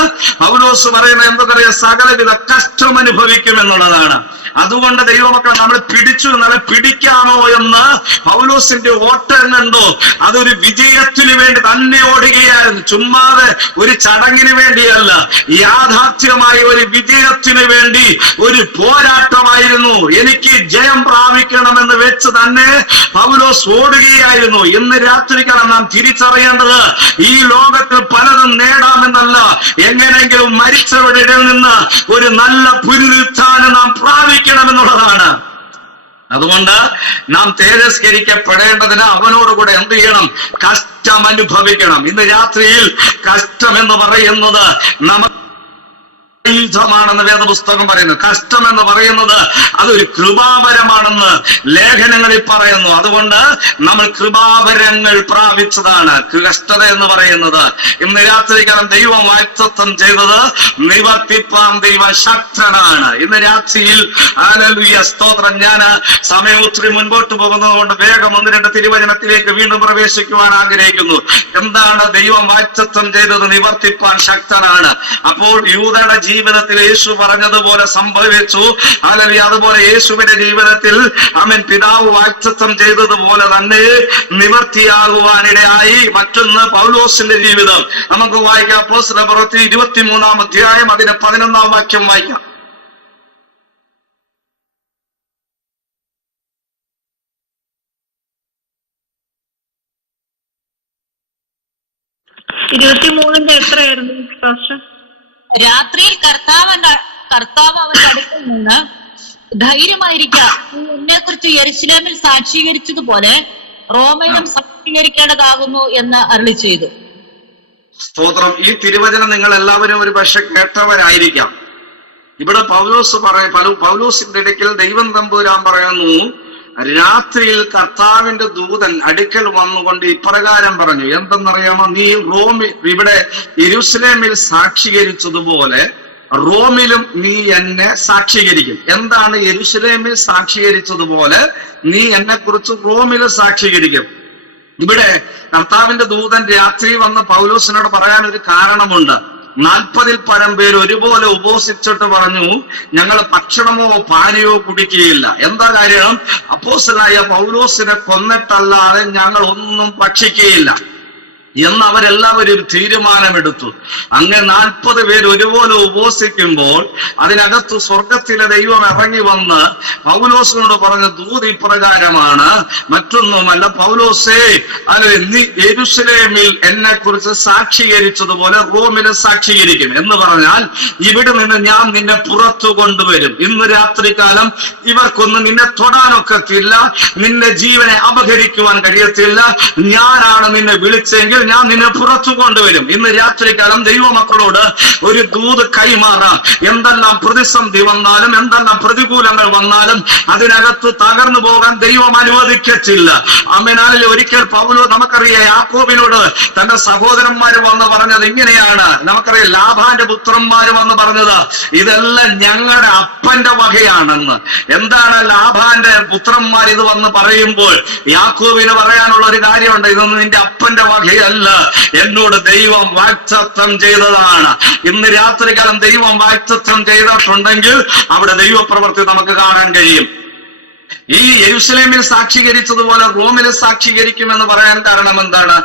പൗലോസ് പറയുന്നത് എന്തൊക്കെയാ? സകലവിധ കഷ്ടം അനുഭവിക്കുമെന്നുള്ളതാണ്. അതുകൊണ്ട് ദൈവമക്കളെ, നമ്മൾ പിടിച്ചു നമ്മളെ പിടിക്കാമോ എന്ന് പൗലോസിന്റെ ഓട്ടം കണ്ടോ? അതൊരു വിജയത്തിന് വേണ്ടി തന്നെ ഓടുകയായിരുന്നു. ചുമ്മാതെ ഒരു ചടങ്ങിന് വേണ്ടിയല്ല, യാഥാർത്ഥ്യമായ ഒരു വിജയത്തിന് വേണ്ടി ഒരു പോരാട്ടമായിരുന്നു. എനിക്ക് ജയം പ്രാപിക്കണമെന്ന് വെച്ച് തന്നെ പൗലോസ് ഓടുകയായിരുന്നു. ഇന്ന് രാത്രിക്കാലം നാം തിരിച്ചറിയേണ്ടത്, ഈ ലോകത്തിൽ പലതും നേടാമെന്നല്ല, എങ്ങനെയെങ്കിലും മരിച്ചവരുടെ ഇടയിൽ നിന്ന് ഒരു നല്ല പുനരുത്ഥാനം നാം പ്രാപിക്കണമെന്നുള്ളതാണ്. അതുകൊണ്ട് നാം തേജസ്കരിക്കപ്പെടേണ്ടതിന് അവനോടുകൂടെ എന്ത് ചെയ്യണം? കഷ്ടം അനുഭവിക്കണം. ഇന്ന് രാത്രിയിൽ കഷ്ടം എന്ന് പറയുന്നത് നമുക്ക് ആയുധമാണെന്ന് വേദപുസ്തകം പറയുന്നു. കഷ്ടം എന്ന് പറയുന്നത് അതൊരു കൃപാവരമാണെന്ന് ലേഖനങ്ങളിൽ പറയുന്നു. അതുകൊണ്ട് നമ്മൾ കൃപാവരങ്ങൾ പ്രാപിച്ചതാണ് കഷ്ടത എന്ന് പറയുന്നത്. ഇന്ന് രാത്രികാലം ദൈവം വാഗ്ദത്തം ചെയ്തത് നിവർത്തിപ്പാൻ ദൈവം ശക്തനാണ്. ഇന്ന് രാത്രിയിൽ ഹല്ലേലൂയ, സ്തോത്രം. ഞാൻ സമയം ഒത്തിരി മുൻപോട്ട് പോകുന്നത് കൊണ്ട് വേഗം 1-2 തിരുവചനത്തിലേക്ക് വീണ്ടും പ്രവേശിക്കുവാൻ ആഗ്രഹിക്കുന്നു. എന്താണ് ദൈവം വാഗ്ദത്തം ചെയ്തത്? നിവർത്തിപ്പാൻ ശക്തനാണ്. അപ്പോൾ യൂദയുടെ ജീവിതത്തിൽ യേശു പറഞ്ഞതുപോലെ സംഭവിച്ചു. അല്ലെങ്കിൽ അതുപോലെ യേശുവിന്റെ ജീവിതത്തിൽ അവൻ പിതാവ് വാഗ്ദത്തം ചെയ്തതുപോലെ തന്നെ നിവർത്തിയാകുവാനിടയായി. മറ്റൊന്ന് പൗലോസിന്റെ ജീവിതം നമുക്ക് വായിക്കാം. അപ്പോസ്തലപ്രവൃത്തി 23-ാം അധ്യായം അതിന്റെ 11-ാം വാക്യം വായിക്കാം. എത്രയായിരുന്നു? രാത്രിയിൽ കർത്താവ് അവന്റെ അടുക്കൽ നിന്ന്, ധൈര്യമായിരിക്കാം, നീ എന്നെ കുറിച്ച് യെരുശലേമിൽ സാക്ഷീകരിച്ചതുപോലെ റോമയിലും സാക്ഷീകരിക്കേണ്ടതാകുന്നു എന്ന് അരുളി ചെയ്തു. സ്തോത്രം. ഈ തിരുവചനം നിങ്ങൾ എല്ലാവരും ഒരു പക്ഷെ കേട്ടവരായിരിക്കാം. ഇവിടെ പൗലോസിന്റെ ഇടയ്ക്കിൽ ദൈവം തമ്പുരാൻ പറയുന്നു, രാത്രിയിൽ കർത്താവിന്റെ ദൂതൻ അടുക്കൽ വന്നുകൊണ്ട് ഇപ്രകാരം പറഞ്ഞു. എന്തെന്നറിയാമോ? നീ ഇവിടെ യെരുശലേമിൽ സാക്ഷീകരിച്ചതുപോലെ റോമിലും നീ എന്നെ സാക്ഷീകരിക്കും. എന്താണ് യെരുശലേമിൽ സാക്ഷീകരിച്ചതുപോലെ നീ എന്നെ കുറിച്ച് റോമിലും സാക്ഷീകരിക്കും? ഇവിടെ കർത്താവിന്റെ ദൂതൻ രാത്രി വന്ന് പൗലോസിനോട് പറയാൻ ഒരു കാരണമുണ്ട്. 40-ൽ പരം പേര് ഒരുപോലെ ഉപവസിച്ചിട്ട് പറഞ്ഞു, ഞങ്ങൾ ഭക്ഷണമോ പാനീയമോ കുടിക്കുകയില്ല. എന്താ കാര്യം? അപ്പോസ്തലനായ പൗലോസിനെ കൊന്നിട്ടല്ലാതെ ഞങ്ങൾ ഒന്നും ഭക്ഷിക്കുകയില്ല എന്ന് അവരെല്ലാവരും ഒരു തീരുമാനമെടുത്തു. അങ്ങനെ 40 പേര് ഒരുപോലെ ഉപവസിക്കുമ്പോൾ അതിനകത്ത് സ്വർഗത്തിലെ ദൈവം ഇറങ്ങി വന്ന് പൗലോസിനോട് പറഞ്ഞ ദൂത് ഇപ്രകാരമാണ്, മറ്റൊന്നുമല്ല, പൗലോസേ, നീ യെരൂശലേമിൽ എന്നെ കുറിച്ച് സാക്ഷീകരിച്ചതുപോലെ റോമിലും സാക്ഷീകരിക്കും. എന്ന് പറഞ്ഞാൽ ഇവിടെ നിന്ന് ഞാൻ നിന്നെ പുറത്തു കൊണ്ടുവരും. ഇന്ന് രാത്രികാലം ഇവർക്കൊന്നും നിന്നെ തൊടാനൊക്കത്തില്ല, നിന്റെ ജീവനെ അപഹരിക്കുവാൻ കഴിയത്തില്ല. ഞാനാണ് നിന്നെ വിളിച്ചെങ്കിൽ ഞാൻ നിന്നെ പുറത്തു കൊണ്ടുവരും. ഇന്ന് രാത്രികാലം ദൈവമക്കളോട് ഒരു ദൂത് കൈമാറാം. എന്തെല്ലാം പ്രതിസന്ധി വന്നാലും, എന്തെല്ലാം പ്രതികൂലങ്ങൾ വന്നാലും അതിനകത്ത് തകർന്നു പോകാൻ ദൈവം അനുവദിക്കത്തില്ല. ആമേൻ. ഒരിക്കൽ പൗലോസ്, നമുക്കറിയാം, യാക്കോബിനോട് തന്റെ സഹോദരന്മാര് വന്ന് പറഞ്ഞത് ഇങ്ങനെയാണ്. നമുക്കറിയാം, ലാബാന്റെ പുത്രന്മാര് വന്ന് പറഞ്ഞത് ഇതെല്ലാം ഞങ്ങളുടെ അപ്പന്റെ വകയാണെന്ന്. എന്താണ് ലാബാന്റെ പുത്രന്മാർ ഇത് വന്ന് പറയുമ്പോൾ യാക്കോബിന് പറയാനുള്ള ഒരു കാര്യമുണ്ട്, ഇതൊന്നും നിന്റെ അപ്പന്റെ വകയല്ല, എന്നോട് ദൈവം വാഗ്ദത്തം ചെയ്തതാണ്. ഇന്ന് രാത്രികാലം ദൈവം വാഗ്ദത്തം ചെയ്തിട്ടുണ്ടെങ്കിൽ അവിടെ ദൈവപ്രവൃത്തി നമുക്ക് കാണാൻ കഴിയും. ഈ യെരൂശലേമിൽ സാക്ഷീകരിച്ചതുപോലെ റോമിൽ സാക്ഷീകരിക്കുമെന്ന് പറയാൻ കാരണം എന്താണ്?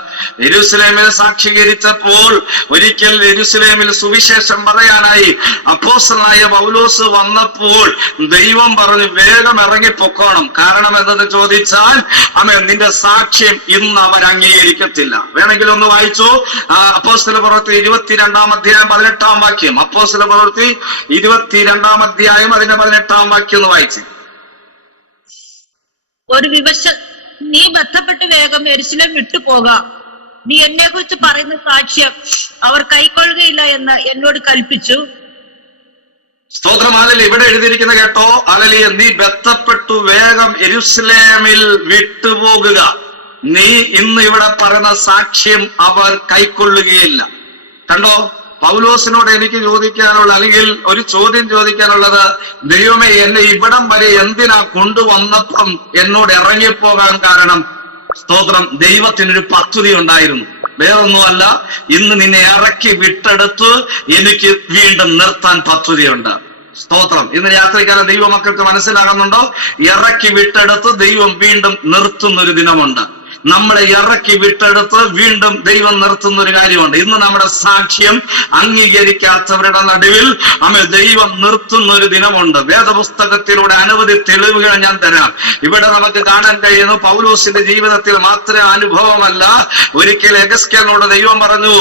യെരൂശലേമിൽ സാക്ഷീകരിച്ചപ്പോൾ ഒരിക്കൽ യെരൂശലേമിൽ സുവിശേഷം പറയാനായി അപ്പോസ്തലനായ പൗലോസ് വന്നപ്പോൾ ദൈവം പറഞ്ഞു, വേഗം ഇറങ്ങിപ്പൊക്കോണം. കാരണം എന്തെന്ന് ചോദിച്ചാൽ, നിന്റെ സാക്ഷ്യം ഇന്ന് അവർ അംഗീകരിക്കത്തില്ല. വേണമെങ്കിൽ ഒന്ന് വായിച്ചു, അപ്പോസ്തല പ്രവൃത്തി 22-ാം അധ്യായം 18-ാം വാക്യം. അപ്പോസ്തല പ്രവൃത്തി 22-ാം അധ്യായം അതിന്റെ 18-ാം വാക്യം ഒന്ന് വായിച്ചു. നീ ബന്ധപ്പെട്ട് വേഗം യെരൂശലേം വിട്ടുപോക, നീ എന്നെ കുറിച്ച് പറയുന്ന സാക്ഷ്യം അവർ കൈക്കൊള്ളുകയില്ല എന്ന് എന്നോട് കൽപ്പിച്ചു. സ്തോത്രം. ഇവിടെ എഴുതിയിരിക്കുന്ന കേട്ടോ, ഹല്ലേലൂയ. നീ ബന്ധപ്പെട്ടു വേഗം യെരൂശലേമിൽ വിട്ടുപോകുക, നീ ഇന്ന് ഇവിടെ പറയുന്ന സാക്ഷ്യം അവർ കൈക്കൊള്ളുകയില്ല. കണ്ടോ, പൗലോസിനോട് എനിക്ക് ചോദിക്കാനുള്ള, അല്ലെങ്കിൽ ഒരു ചോദ്യം ചോദിക്കാനുള്ളത്, ദൈവമേ, എന്നെ ഇവിടം വരെ എന്തിനാ കൊണ്ടുവന്നപ്പം എന്നോട് ഇറങ്ങിപ്പോകാൻ കാരണം? സ്തോത്രം. ദൈവത്തിനൊരു പദ്ധതി ഉണ്ടായിരുന്നു. വേറൊന്നുമല്ല, ഇന്ന് നിന്നെ ഇറക്കി വിട്ടെടുത്ത് എനിക്ക് വീണ്ടും നിർത്താൻ പദ്ധതിയുണ്ട്. സ്തോത്രം. ഇന്ന് രാത്രികാലം ദൈവമക്കൾക്ക് മനസ്സിലാകുന്നുണ്ടോ? ഇറക്കി വിട്ടെടുത്ത് ദൈവം വീണ്ടും നിർത്തുന്നൊരു ദിനമുണ്ട്. നമ്മളെ ഇറക്കി വിട്ടെടുത്ത് വീണ്ടും ദൈവം നിർത്തുന്ന ഒരു കാര്യമുണ്ട്. ഇന്ന് നമ്മുടെ സാക്ഷ്യം അംഗീകരിക്കാത്തവരുടെ നടുവിൽ ദൈവം നിർത്തുന്ന ഒരു ദിനമുണ്ട്. വേദപുസ്തകത്തിലൂടെ അനവധി തെളിവുകൾ ഞാൻ തരാം. ഇവിടെ നമുക്ക് കാണാൻ കഴിയുന്നു, പൗലോസിന്റെ ജീവിതത്തിൽ മാത്രമേ അനുഭവമല്ല. ഒരിക്കൽ എഗസ്കേലിനോട് ദൈവം പറഞ്ഞു,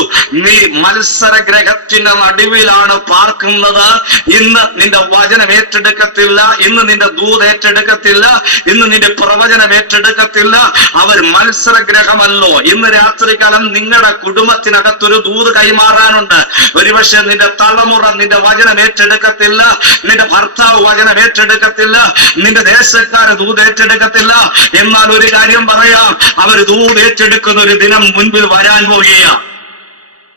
നീ മത്സരഗ്രഹത്തിന്റെ നടുവിലാണ് പാർക്കുന്നത്, ഇന്ന് നിന്റെ വചനം ഏറ്റെടുക്കത്തില്ല, ഇന്ന് നിന്റെ ദൂത് ഏറ്റെടുക്കത്തില്ല, ഇന്ന് നിന്റെ പ്രവചനം ഏറ്റെടുക്കത്തില്ല. അവർ മത്സരഗ്രഹമല്ലോ. ഇന്ന് രാത്രികാലം നിങ്ങളുടെ കുടുംബത്തിനകത്തൊരു ദൂത് കൈമാറാനുണ്ട്. ഒരുപക്ഷെ നിന്റെ തലമുറ നിന്റെ വചനം ഏറ്റെടുക്കത്തില്ല, നിന്റെ ഭർത്താവ് വചനം ഏറ്റെടുക്കത്തില്ല, നിന്റെ ദേശക്കാര് ദൂത് ഏറ്റെടുക്കത്തില്ല. എന്നാൽ ഒരു കാര്യം പറയാം, അവർ ദൂത് ഏറ്റെടുക്കുന്ന ഒരു ദിനം മുൻപിൽ വരാൻ പോകുകയാണ്.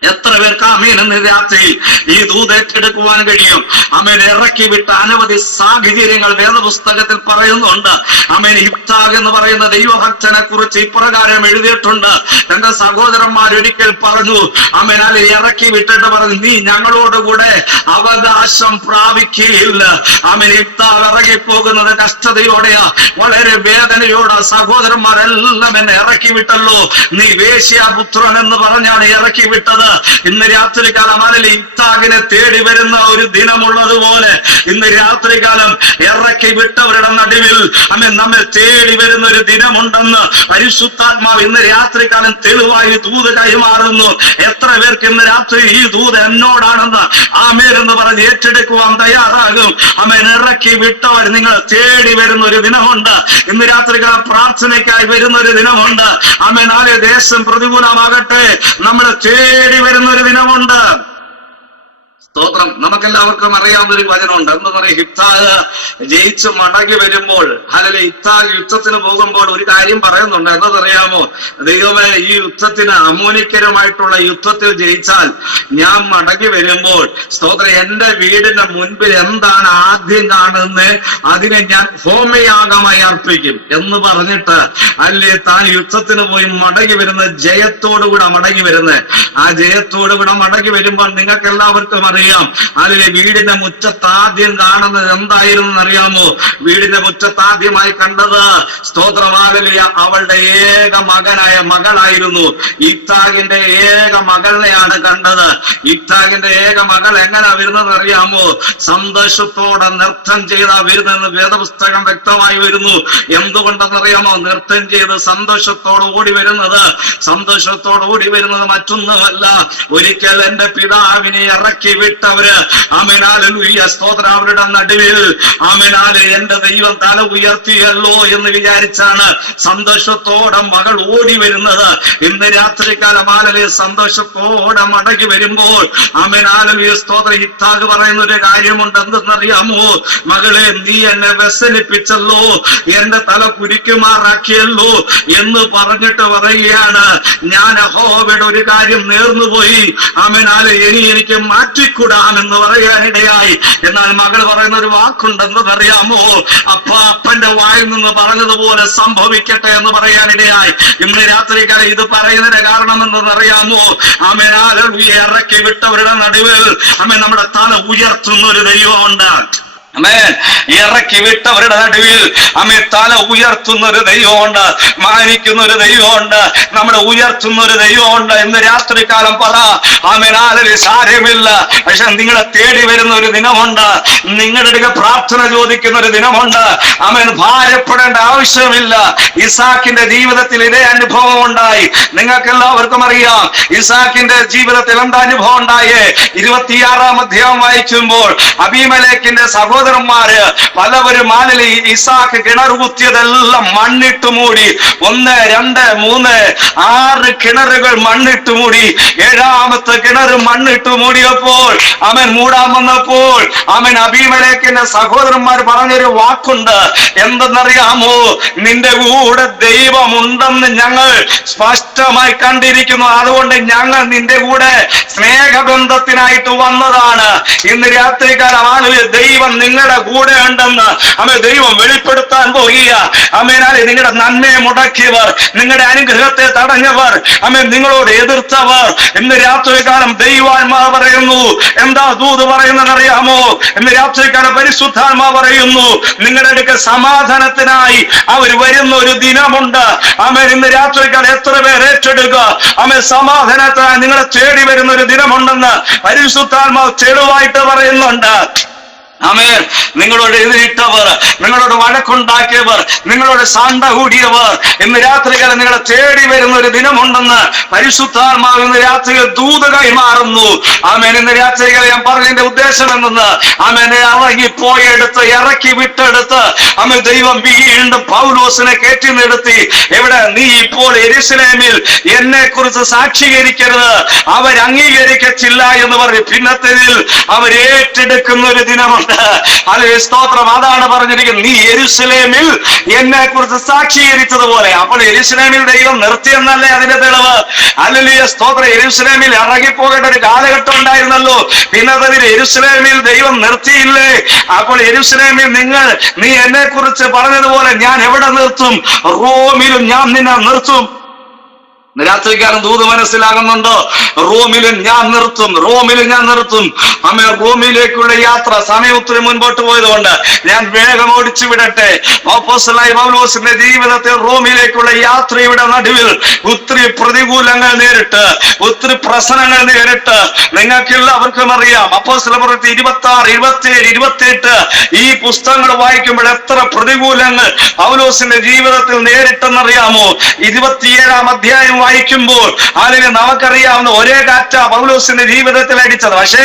എത്ര പേർക്ക് ആമേൻ എന്ന് രാത്രി ഈ ദൂത് ഏറ്റെടുക്കുവാൻ കഴിയും? ആമേൻ. ഇറക്കി വിട്ട അനവധി സാഹചര്യങ്ങൾ വേദപുസ്തകത്തിൽ പറയുന്നുണ്ട്. ആമേൻ. ഇബ്താഖ് എന്ന് പറയുന്ന ദൈവഭക്തനെ കുറിച്ച് ഇപ്രകാരം എഴുതിയിട്ടുണ്ട്. തന്റെ സഹോദരന്മാർ ഒരിക്കൽ പറഞ്ഞു, ആമേൻ, ഇറക്കി വിട്ടിട്ട് പറഞ്ഞു, നീ ഞങ്ങളോടുകൂടെ അവകാശം പ്രാപിക്കുകയില്ല. ആമേൻ. ഇബ്താഖ് ഇറങ്ങിപ്പോകുന്നത് കഷ്ടതയോടെയാ, വളരെ വേദനയോടെ. സഹോദരന്മാരെല്ലാം എന്നെ ഇറക്കി വിട്ടല്ലോ, നീ വേശ്യാപുത്രൻ എന്ന് പറഞ്ഞാണ് ഇറക്കി വിട്ടത്. ഇന്ന് രാത്രികാലം ഇബ്താഖിനെ തേടി വരുന്ന ഒരു ദിനമുള്ളതുപോലെ ഇന്ന് രാത്രികാലം ഇറക്കി വിട്ടവരുടെ നടുവിൽ നമ്മെ തേടി വരുന്ന ഒരു ദിനമുണ്ടെന്ന് പരിശുദ്ധാത്മാവ് ഇന്ന് രാത്രികാലം തെളിവായി ദൂത് കൈമാറുന്നു. എത്ര പേർക്ക് ഇന്ന് രാത്രി ഈ ദൂത് എന്നോടാണെന്ന് ആമേൻ എന്ന് പറഞ്ഞ് ഏറ്റെടുക്കുവാൻ തയ്യാറാകും? ആമേൻ. ഇറക്കി വിട്ടവർ നിങ്ങൾ തേടി വരുന്ന ഒരു ദിനമുണ്ട്. ഇന്ന് രാത്രികാലം പ്രാർത്ഥനയ്ക്കായി വരുന്ന ഒരു ദിനമുണ്ട്. ആമേൻ. ദേശം പ്രതികൂലമാകട്ടെ, നമ്മളെ തേടി വരുന്ന ഒരു ദിനമുണ്ട്. സ്തോത്രം. നമുക്കെല്ലാവർക്കും അറിയാവുന്ന ഒരു വചനമുണ്ട്. എന്താ പറയുക, ഹിത്താഗ് ജയിച്ച് മടങ്ങി വരുമ്പോൾ, അല്ലെങ്കിൽ ഹിത്താഗ് യുദ്ധത്തിന് പോകുമ്പോൾ ഒരു കാര്യം പറയുന്നുണ്ട്. എന്താണെന്നറിയാമോ? ദൈവമേ, ഈ യുദ്ധത്തിന് അമോനിക്കരുമായിട്ടുള്ള യുദ്ധത്തിൽ ജയിച്ചാൽ ഞാൻ മടങ്ങി വരുമ്പോൾ സ്തോത്രം എന്റെ വീടിന്റെ മുൻപിൽ എന്താണ് ആദ്യം കാണുന്നത് അതിനെ ഞാൻ ഹോമയാഗമായി അർപ്പിക്കും എന്ന് പറഞ്ഞിട്ട് അല്ലേ താൻ യുദ്ധത്തിന് പോയി മടങ്ങി വരുന്നത്, ജയത്തോടുകൂടെ മടങ്ങി വരുന്നത്. ആ ജയത്തോടുകൂടെ മടങ്ങി വരുമ്പോൾ നിങ്ങൾക്ക് എല്ലാവർക്കും അറിയാം, അതിലെ വീടിന്റെ മുറ്റത്ത് ആദ്യം കാണുന്നത് എന്തായിരുന്നു അറിയാമോ? വീടിന്റെ മുറ്റത്ത് ആദ്യമായി കണ്ടത് സ്തോത്രമാകലിയ അവളുടെ ഏക മകളായിരുന്നു. ഇത്താഗിന്റെ ഏക മകളെയാണ് കണ്ടത്. ഇത്താഗിന്റെ ഏക മകൾ എങ്ങനെ വരുന്നത് അറിയാമോ? സന്തോഷത്തോടെ നൃത്തം ചെയ്താ വരുന്നതെന്ന് വേദപുസ്തകം വ്യക്തമായി വരുന്നു. എന്തുകൊണ്ടെന്നറിയാമോ? നൃത്തം ചെയ്ത് സന്തോഷത്തോടെ ഓടി വരുന്നത്, മറ്റൊന്നുമല്ല, ഒരിക്കൽ എന്റെ പിതാവിനെ ഇറക്കി വിട്ടവര് ആമേനാലുയ്യ സ്തോത്രം അവരുടെ നടുവിൽ ആമേനാല് എന്റെ ദൈവം തല ഉയർത്തിയല്ലോ എന്ന് വിചാരിച്ചാണ് സന്തോഷത്തോടെ മകൾ ഓടി വരുന്നത്. ഇന്ന് രാത്രികാലം ആലലെ സന്തോഷത്തോടെ മടങ്ങി വരുമ്പോൾ ആമേനാലുയ്യ സ്തോത്രം ഹിത്താഗ് പറയുന്ന ഒരു കാര്യമുണ്ട്. എന്തെന്നറിയാമോ? മകളെ, നീ എന്നെ വ്യസനിപ്പിച്ചല്ലോ, എന്റെ തല കുരിക്കുമാറാക്കിയല്ലോ എന്ന് പറഞ്ഞിട്ട് പറയുകയാണ്, ഞാൻ യഹോവയുടെ ഒരു കാര്യം നേർന്നുപോയി, ആമേനാല് ഇനി എനിക്ക് മാറ്റിക്കൂടാമെന്ന് പറയാനിടയായി. എന്നാൽ മകൾ പറയുന്ന ഒരു വാക്കുണ്ടെന്നറിയാമോ? അപ്പന്റെ വായിൽ നിന്ന് പറഞ്ഞതുപോലെ സംഭവിക്കട്ടെ എന്ന് പറയാനിടയായി. ഇന്ന് രാത്രികാലം ഇത് പറയുന്നതിന് കാരണം എന്തെന്നറിയാമോ? ആമേനാല് ഇറക്കി വിട്ടവരുടെ നടുവിൽ നമ്മുടെ തല ഉയർത്തുന്ന ഒരു ദൈവമുണ്ട്. ഇറക്കി വിട്ടവരുടെ നടുവിൽ തല ഉയർത്തുന്ന ഒരു ദൈവമുണ്ട്, മാനിക്കുന്ന ഒരു ദൈവമുണ്ട്, നമ്മളെ ഉയർത്തുന്ന ഒരു ദൈവമുണ്ട്. ഇന്ന് രാത്രികാലം പറ, ആമേനാലൊരു സാരമില്ല, പക്ഷെ നിങ്ങളെ തേടി വരുന്ന ഒരു ദിനമുണ്ട്, നിങ്ങളുടെ അടുക്ക പ്രാർത്ഥന ചോദിക്കുന്ന ഒരു ദിനമുണ്ട്. ഭാരപ്പെടേണ്ട ആവശ്യമില്ല. ഇസാക്കിന്റെ ജീവിതത്തിൽ ഇതേ അനുഭവം ഉണ്ടായി. നിങ്ങൾക്ക് എല്ലാവർക്കും അറിയാം ഇസാക്കിന്റെ ജീവിതത്തിൽ എന്താ അനുഭവം ഉണ്ടായേ? 26-ാം അധ്യായം വായിക്കുമ്പോൾ അബീമേലെക്കിന്റെ സഹോദരന്മാര് പലവരും മാലിൽ ഇസാക്ക് കിണർ കുത്തിയതെല്ലാം മണ്ണിട്ട് മൂടി. 1, 2, 3, 6 കിണറുകൾ മണ്ണിട്ട് മൂടി. 7ാമത്തെ കിണർ മണ്ണിട്ട് മൂടിയപ്പോൾ മൂടാൻ വന്നപ്പോൾ അബീമേലെക്കിന്റെ സഹോദരന്മാർ പറഞ്ഞൊരു വാക്കുണ്ട്. എന്തെന്നറിയാമോ? നിന്റെ കൂടെ ദൈവമുണ്ടെന്ന് ഞങ്ങൾ സ്പഷ്ടമായി കണ്ടിരിക്കുന്നു, അതുകൊണ്ട് ഞങ്ങൾ നിന്റെ കൂടെ സ്നേഹബന്ധത്തിനായിട്ട് വന്നതാണ്. ഇന്ന് രാത്രികാലം ദൈവം നിങ്ങളുടെ കൂടെ ഉണ്ടെന്ന് ദൈവം വെളിപ്പെടുത്താൻ പോകുക. നിങ്ങളുടെ നന്മയെ മുടക്കിയവർ, നിങ്ങളുടെ അനുഗ്രഹത്തെ തടഞ്ഞവർ, നിങ്ങളോട് എതിർത്തവർ, ഇന്ന് രാത്രികാലം ദൈവാത്മാ പറയുന്നു. എന്താ ദൂത് പറയുന്നതെന്നറിയാമോ? ഇന്ന് രാത്രികാലം പരിശുദ്ധാത്മാ പറയുന്നു, നിങ്ങളുടെ അടുക്കൽ സമാധാനത്തിനായി അവർ വരുന്ന ഒരു ദിനമുണ്ട്. ഇന്ന് രാത്രികാലം എത്ര പേർ ഏറ്റെടുക്കുക? സമാധാനത്തിനായി നിങ്ങളെ തേടി വരുന്ന ഒരു ദിനമുണ്ടെന്ന് പരിശുദ്ധാത്മാവ് തെളിവായിട്ട് പറയുന്നുണ്ട്. നിങ്ങളോട് എതിരിട്ടവർ, നിങ്ങളോട് വഴക്കുണ്ടാക്കിയവർ, നിങ്ങളോട് ശാന്ത കൂടിയവർ ഇന്ന് രാത്രികാലം നിങ്ങളെ തേടി വരുന്ന ഒരു ദിനമുണ്ടെന്ന് പരിശുദ്ധാത്മാവ് ഇന്ന് രാത്രികൾ ദൂത് കൈമാറുന്നു. ഇന്ന് രാത്രികൾ ഞാൻ പറഞ്ഞതിന്റെ ഉദ്ദേശം എന്തെന്ന് ഇറങ്ങിപ്പോയെടുത്ത് ഇറക്കി വിട്ടെടുത്ത് ദൈവം വീണ്ടും പൗലോസിനെ കയറ്റി നിർത്തി. എവിടെ? നീ ഇപ്പോൾ യെരൂശലേമിൽ എന്നെ കുറിച്ച് സാക്ഷീകരിക്കരുത്, അവർ അംഗീകരിക്കത്തില്ല എന്ന് പറഞ്ഞു. പിന്നത്തേതിൽ അവർ ഏറ്റെടുക്കുന്ന ഒരു ദിനമുണ്ട്. സ്തോത്രം. അതാണ് പറഞ്ഞിരിക്കുന്നത്, നീ യെരൂശലേമിൽ എന്നെ കുറിച്ച് സാക്ഷീകരിച്ചതുപോലെ. അപ്പോൾ യെരൂശലേമിൽ ദൈവം നിർത്തിയെന്നല്ലേ അതിന്റെ തെളിവ്? ഹല്ലേലൂയ സ്തോത്രം. യെരൂശലേമിൽ ഇറങ്ങിപ്പോകേണ്ട ഒരു കാലഘട്ടം ഉണ്ടായിരുന്നല്ലോ, പിന്നെ അതിൽ യെരൂശലേമിൽ ദൈവം നിർത്തിയില്ലേ? അപ്പോൾ യെരൂശലേമിൽ നീ എന്നെ കുറിച്ച് പറഞ്ഞതുപോലെ ഞാൻ എവിടെ നിർത്തും? റോമിലും ഞാൻ നിന്നെ നിർത്തും. രാത്രിക്കാരൻ ദൂത് മനസ്സിലാകുന്നുണ്ടോ? റോമിലും ഞാൻ നിർത്തും, റോമിലും ഞാൻ നിർത്തും. റോമിലേക്കുള്ള യാത്ര സമയം ഒത്തിരി മുൻപോട്ട് പോയതുകൊണ്ട് ഞാൻ വേഗം ഓടിച്ചു വിടട്ടെ. അപ്പോസ്തലനായ പൗലോസിന്റെ ജീവിതത്തിൽ റോമിലേക്കുള്ള യാത്രയുടെ നടുവിൽ ഒത്തിരി പ്രതികൂലങ്ങൾ നേരിട്ട്, ഒത്തിരി പ്രശ്നങ്ങൾ നേരിട്ട് നിങ്ങൾക്ക് എല്ലാവർക്കും അറിയാം. അപ്പോസ്തലപ്രവൃത്തി 26, 27, 28 ഈ പുസ്തകങ്ങൾ വായിക്കുമ്പോൾ എത്ര പ്രതികൂലങ്ങൾ പൗലോസിന്റെ ജീവിതത്തിൽ നേരിട്ടെന്നറിയാമോ? 27-ാം അധ്യായം വായിക്കുമ്പോൾ അതിന് നമുക്കറിയാവുന്ന ഒരേ കാറ്റ പൗലോസിന്റെ ജീവിതത്തിൽ അടിച്ചത്. പക്ഷേ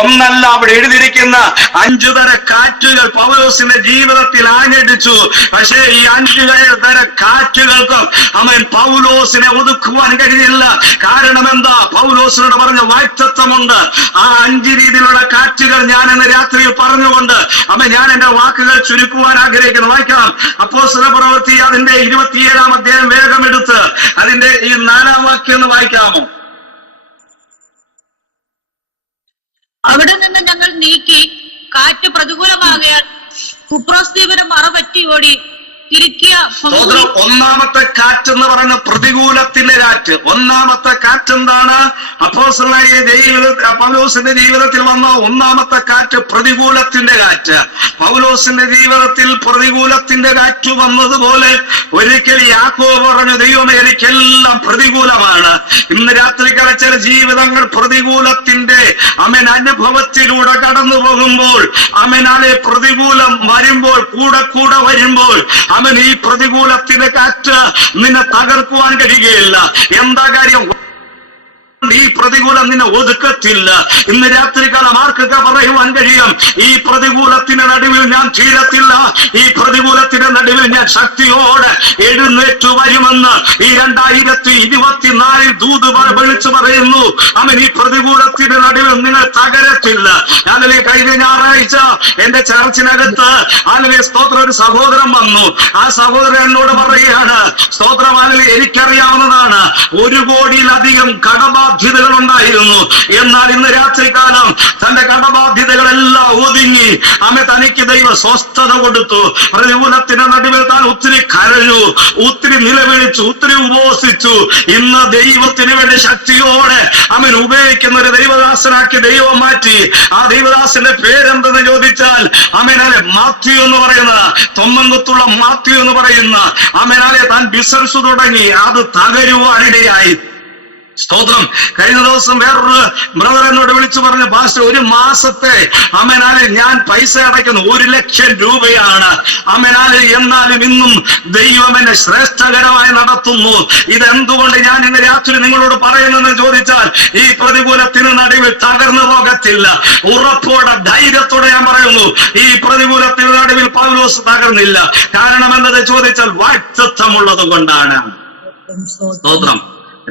ഒന്നല്ല, അവിടെ എഴുതിയിരിക്കുന്ന 5 തര കാറ്റുകൾ പൗലോസിന്റെ ജീവിതത്തിൽ ആഞ്ഞടിച്ചു. പക്ഷേ ഈ 5 തര കാറ്റുകൾക്കും അവൻ പൗലോസിനെ ഒതുക്കുവാൻ കഴിഞ്ഞില്ല. കാരണം എന്താ? പൗലോസിനോട് പറഞ്ഞ വാക്തത്വമുണ്ട്. ആ 5 രീതിയിലുള്ള കാറ്റുകൾ ഞാൻ ഇന്ന് രാത്രിയിൽ പറഞ്ഞുകൊണ്ട് ഞാൻ എന്റെ വാക്കുകൾ ചുരുക്കുവാൻ ആഗ്രഹിക്കുന്നു. വായിക്കാം. അപ്പോസ്തലപ്രവൃത്തി അതിന്റെ 27-ാം അധ്യായം വേഗം എടുത്ത് അതിന്റെ ഈ 4-ാം വാക്യം ഒന്ന് വായിക്കാമോ? അവിടെ നിന്ന് ഞങ്ങൾ നീക്കി കാറ്റ് പ്രതികൂലമാകയാൽ കുപ്രോസ് ദ്വീപിന് മറപറ്റി ഓടി ഒന്നാമത്തെ കാറ്റ് എന്ന് പറയുന്ന പ്രതികൂലത്തിന്റെ കാറ്റ്. ഒന്നാമത്തെ കാറ്റ് എന്താണ്? അപ്പോസ്തലനായ പൗലോസിന്റെ ജീവിതത്തിൽ വന്ന ഒന്നാമത്തെ കാറ്റ് പ്രതികൂലത്തിന്റെ കാറ്റ്. പൗലോസിന്റെ ജീവിതത്തിൽ പ്രതികൂലത്തിന്റെ കാറ്റ് വന്നതുപോലെ ഒരിക്കൽ യാക്കോബ് പറഞ്ഞു, ദൈവമേ എനിക്കെല്ലാം പ്രതികൂലമാണ്. ഇന്ന് രാത്രിക്കാല ചില ജീവിതങ്ങൾ പ്രതികൂലത്തിന്റെ അനുഭവത്തിലൂടെ കടന്നു പോകുമ്പോൾ പ്രതികൂലം വരുമ്പോൾ കൂടെ വരുമ്പോൾ ഈ പ്രതികൂലത്തിന്റെ കാറ്റ് നിന്നെ തകർക്കുവാൻ കഴിയുകയില്ല. എന്താ കാര്യം? ഈ പ്രതികൂലം നിന്നെ ഒതുക്കത്തില്ല. ഇന്ന് രാത്രികാലം ആർക്കൊക്കെ പറയുവാൻ കഴിയും, ഈ പ്രതികൂലത്തിന്റെ നടുവിൽ ഞാൻ തീരത്തില്ല, ഈ പ്രതികൂലത്തിന്റെ നടുവിൽ ഞാൻ ശക്തിയോടെ എഴുന്നേറ്റു വരുമെന്ന് ഈ 2024 ദൂത് വിളിച്ചു പറയുന്നു. ഈ പ്രതികൂലത്തിന്റെ നടുവിൽ നിങ്ങൾ തകരത്തില്ല. ഞാനല്ലേ കഴിഞ്ഞ ഞായറാഴ്ച എന്റെ ചർച്ചിനകത്ത് സ്തോത്രം ഒരു സഹോദരൻ വന്നു. ആ സഹോദരൻ എന്നോട് പറയുകയാണ്, സ്തോത്രം എനിക്കറിയാവുന്നതാണ് 1 കോടിയിലധികം കടബാധ്യതകൾ ഉണ്ടായിരുന്നു. എന്നാൽ ഇന്ന് രാത്രികാലം തന്റെ കടബാധ്യതകളെല്ലാം ഒതുങ്ങി തനിക്ക് ദൈവ സ്വസ്ഥത കൊടുത്തു. പ്രതികൂലത്തിന്റെ നടുവിൽ താൻ ഒത്തിരി കരഞ്ഞു, ഒത്തിരി നിലവിളിച്ചു, ഒത്തിരി ഉപവസിച്ചു. ഇന്ന് ദൈവത്തിന് വേണ്ടി ശക്തിയോടെ ഉപയോഗിക്കുന്ന ഒരു ദൈവദാസനാക്കി ദൈവം മാറ്റി. ആ ദൈവദാസന്റെ പേരെന്തെന്ന് ചോദിച്ചാൽ മാത്യു എന്ന് പറയുന്ന, തൊമ്മൻകുത്തുള്ള മാത്യു എന്ന് പറയുന്ന താൻ ബിസിനസ് തുടങ്ങി. അത് തകരുവാനിടയായി. സ്തോത്രം. കഴിഞ്ഞ ദിവസം വേറൊരു ബ്രദർ എന്നോട് വിളിച്ചു പറഞ്ഞു, പാസ്റ്റർ 1 മാസത്തെ ഞാൻ പൈസ അടയ്ക്കുന്നു 1 ലക്ഷം രൂപയാണ്. എന്നാലും ഇന്നും ദൈവം എന്നെ ശ്രേഷ്ഠകരമായി നടത്തുന്നു. ഇതെന്തുകൊണ്ട് ഞാൻ ഇന്ന് രാത്രി നിങ്ങളോട് പറയുന്നെന്ന് ചോദിച്ചാൽ, ഈ പ്രതികൂലത്തിന് നടുവിൽ തകർന്നു പോകത്തില്ല. ഉറപ്പോടെ ധൈര്യത്തോടെ ഞാൻ പറയുന്നു, ഈ പ്രതികൂലത്തിന് നടുവിൽ പൗലോസ് തകർന്നില്ല. കാരണം എന്നത് ചോദിച്ചാൽ വാക്തത്വമുള്ളത് കൊണ്ടാണ്. സ്തോത്രം.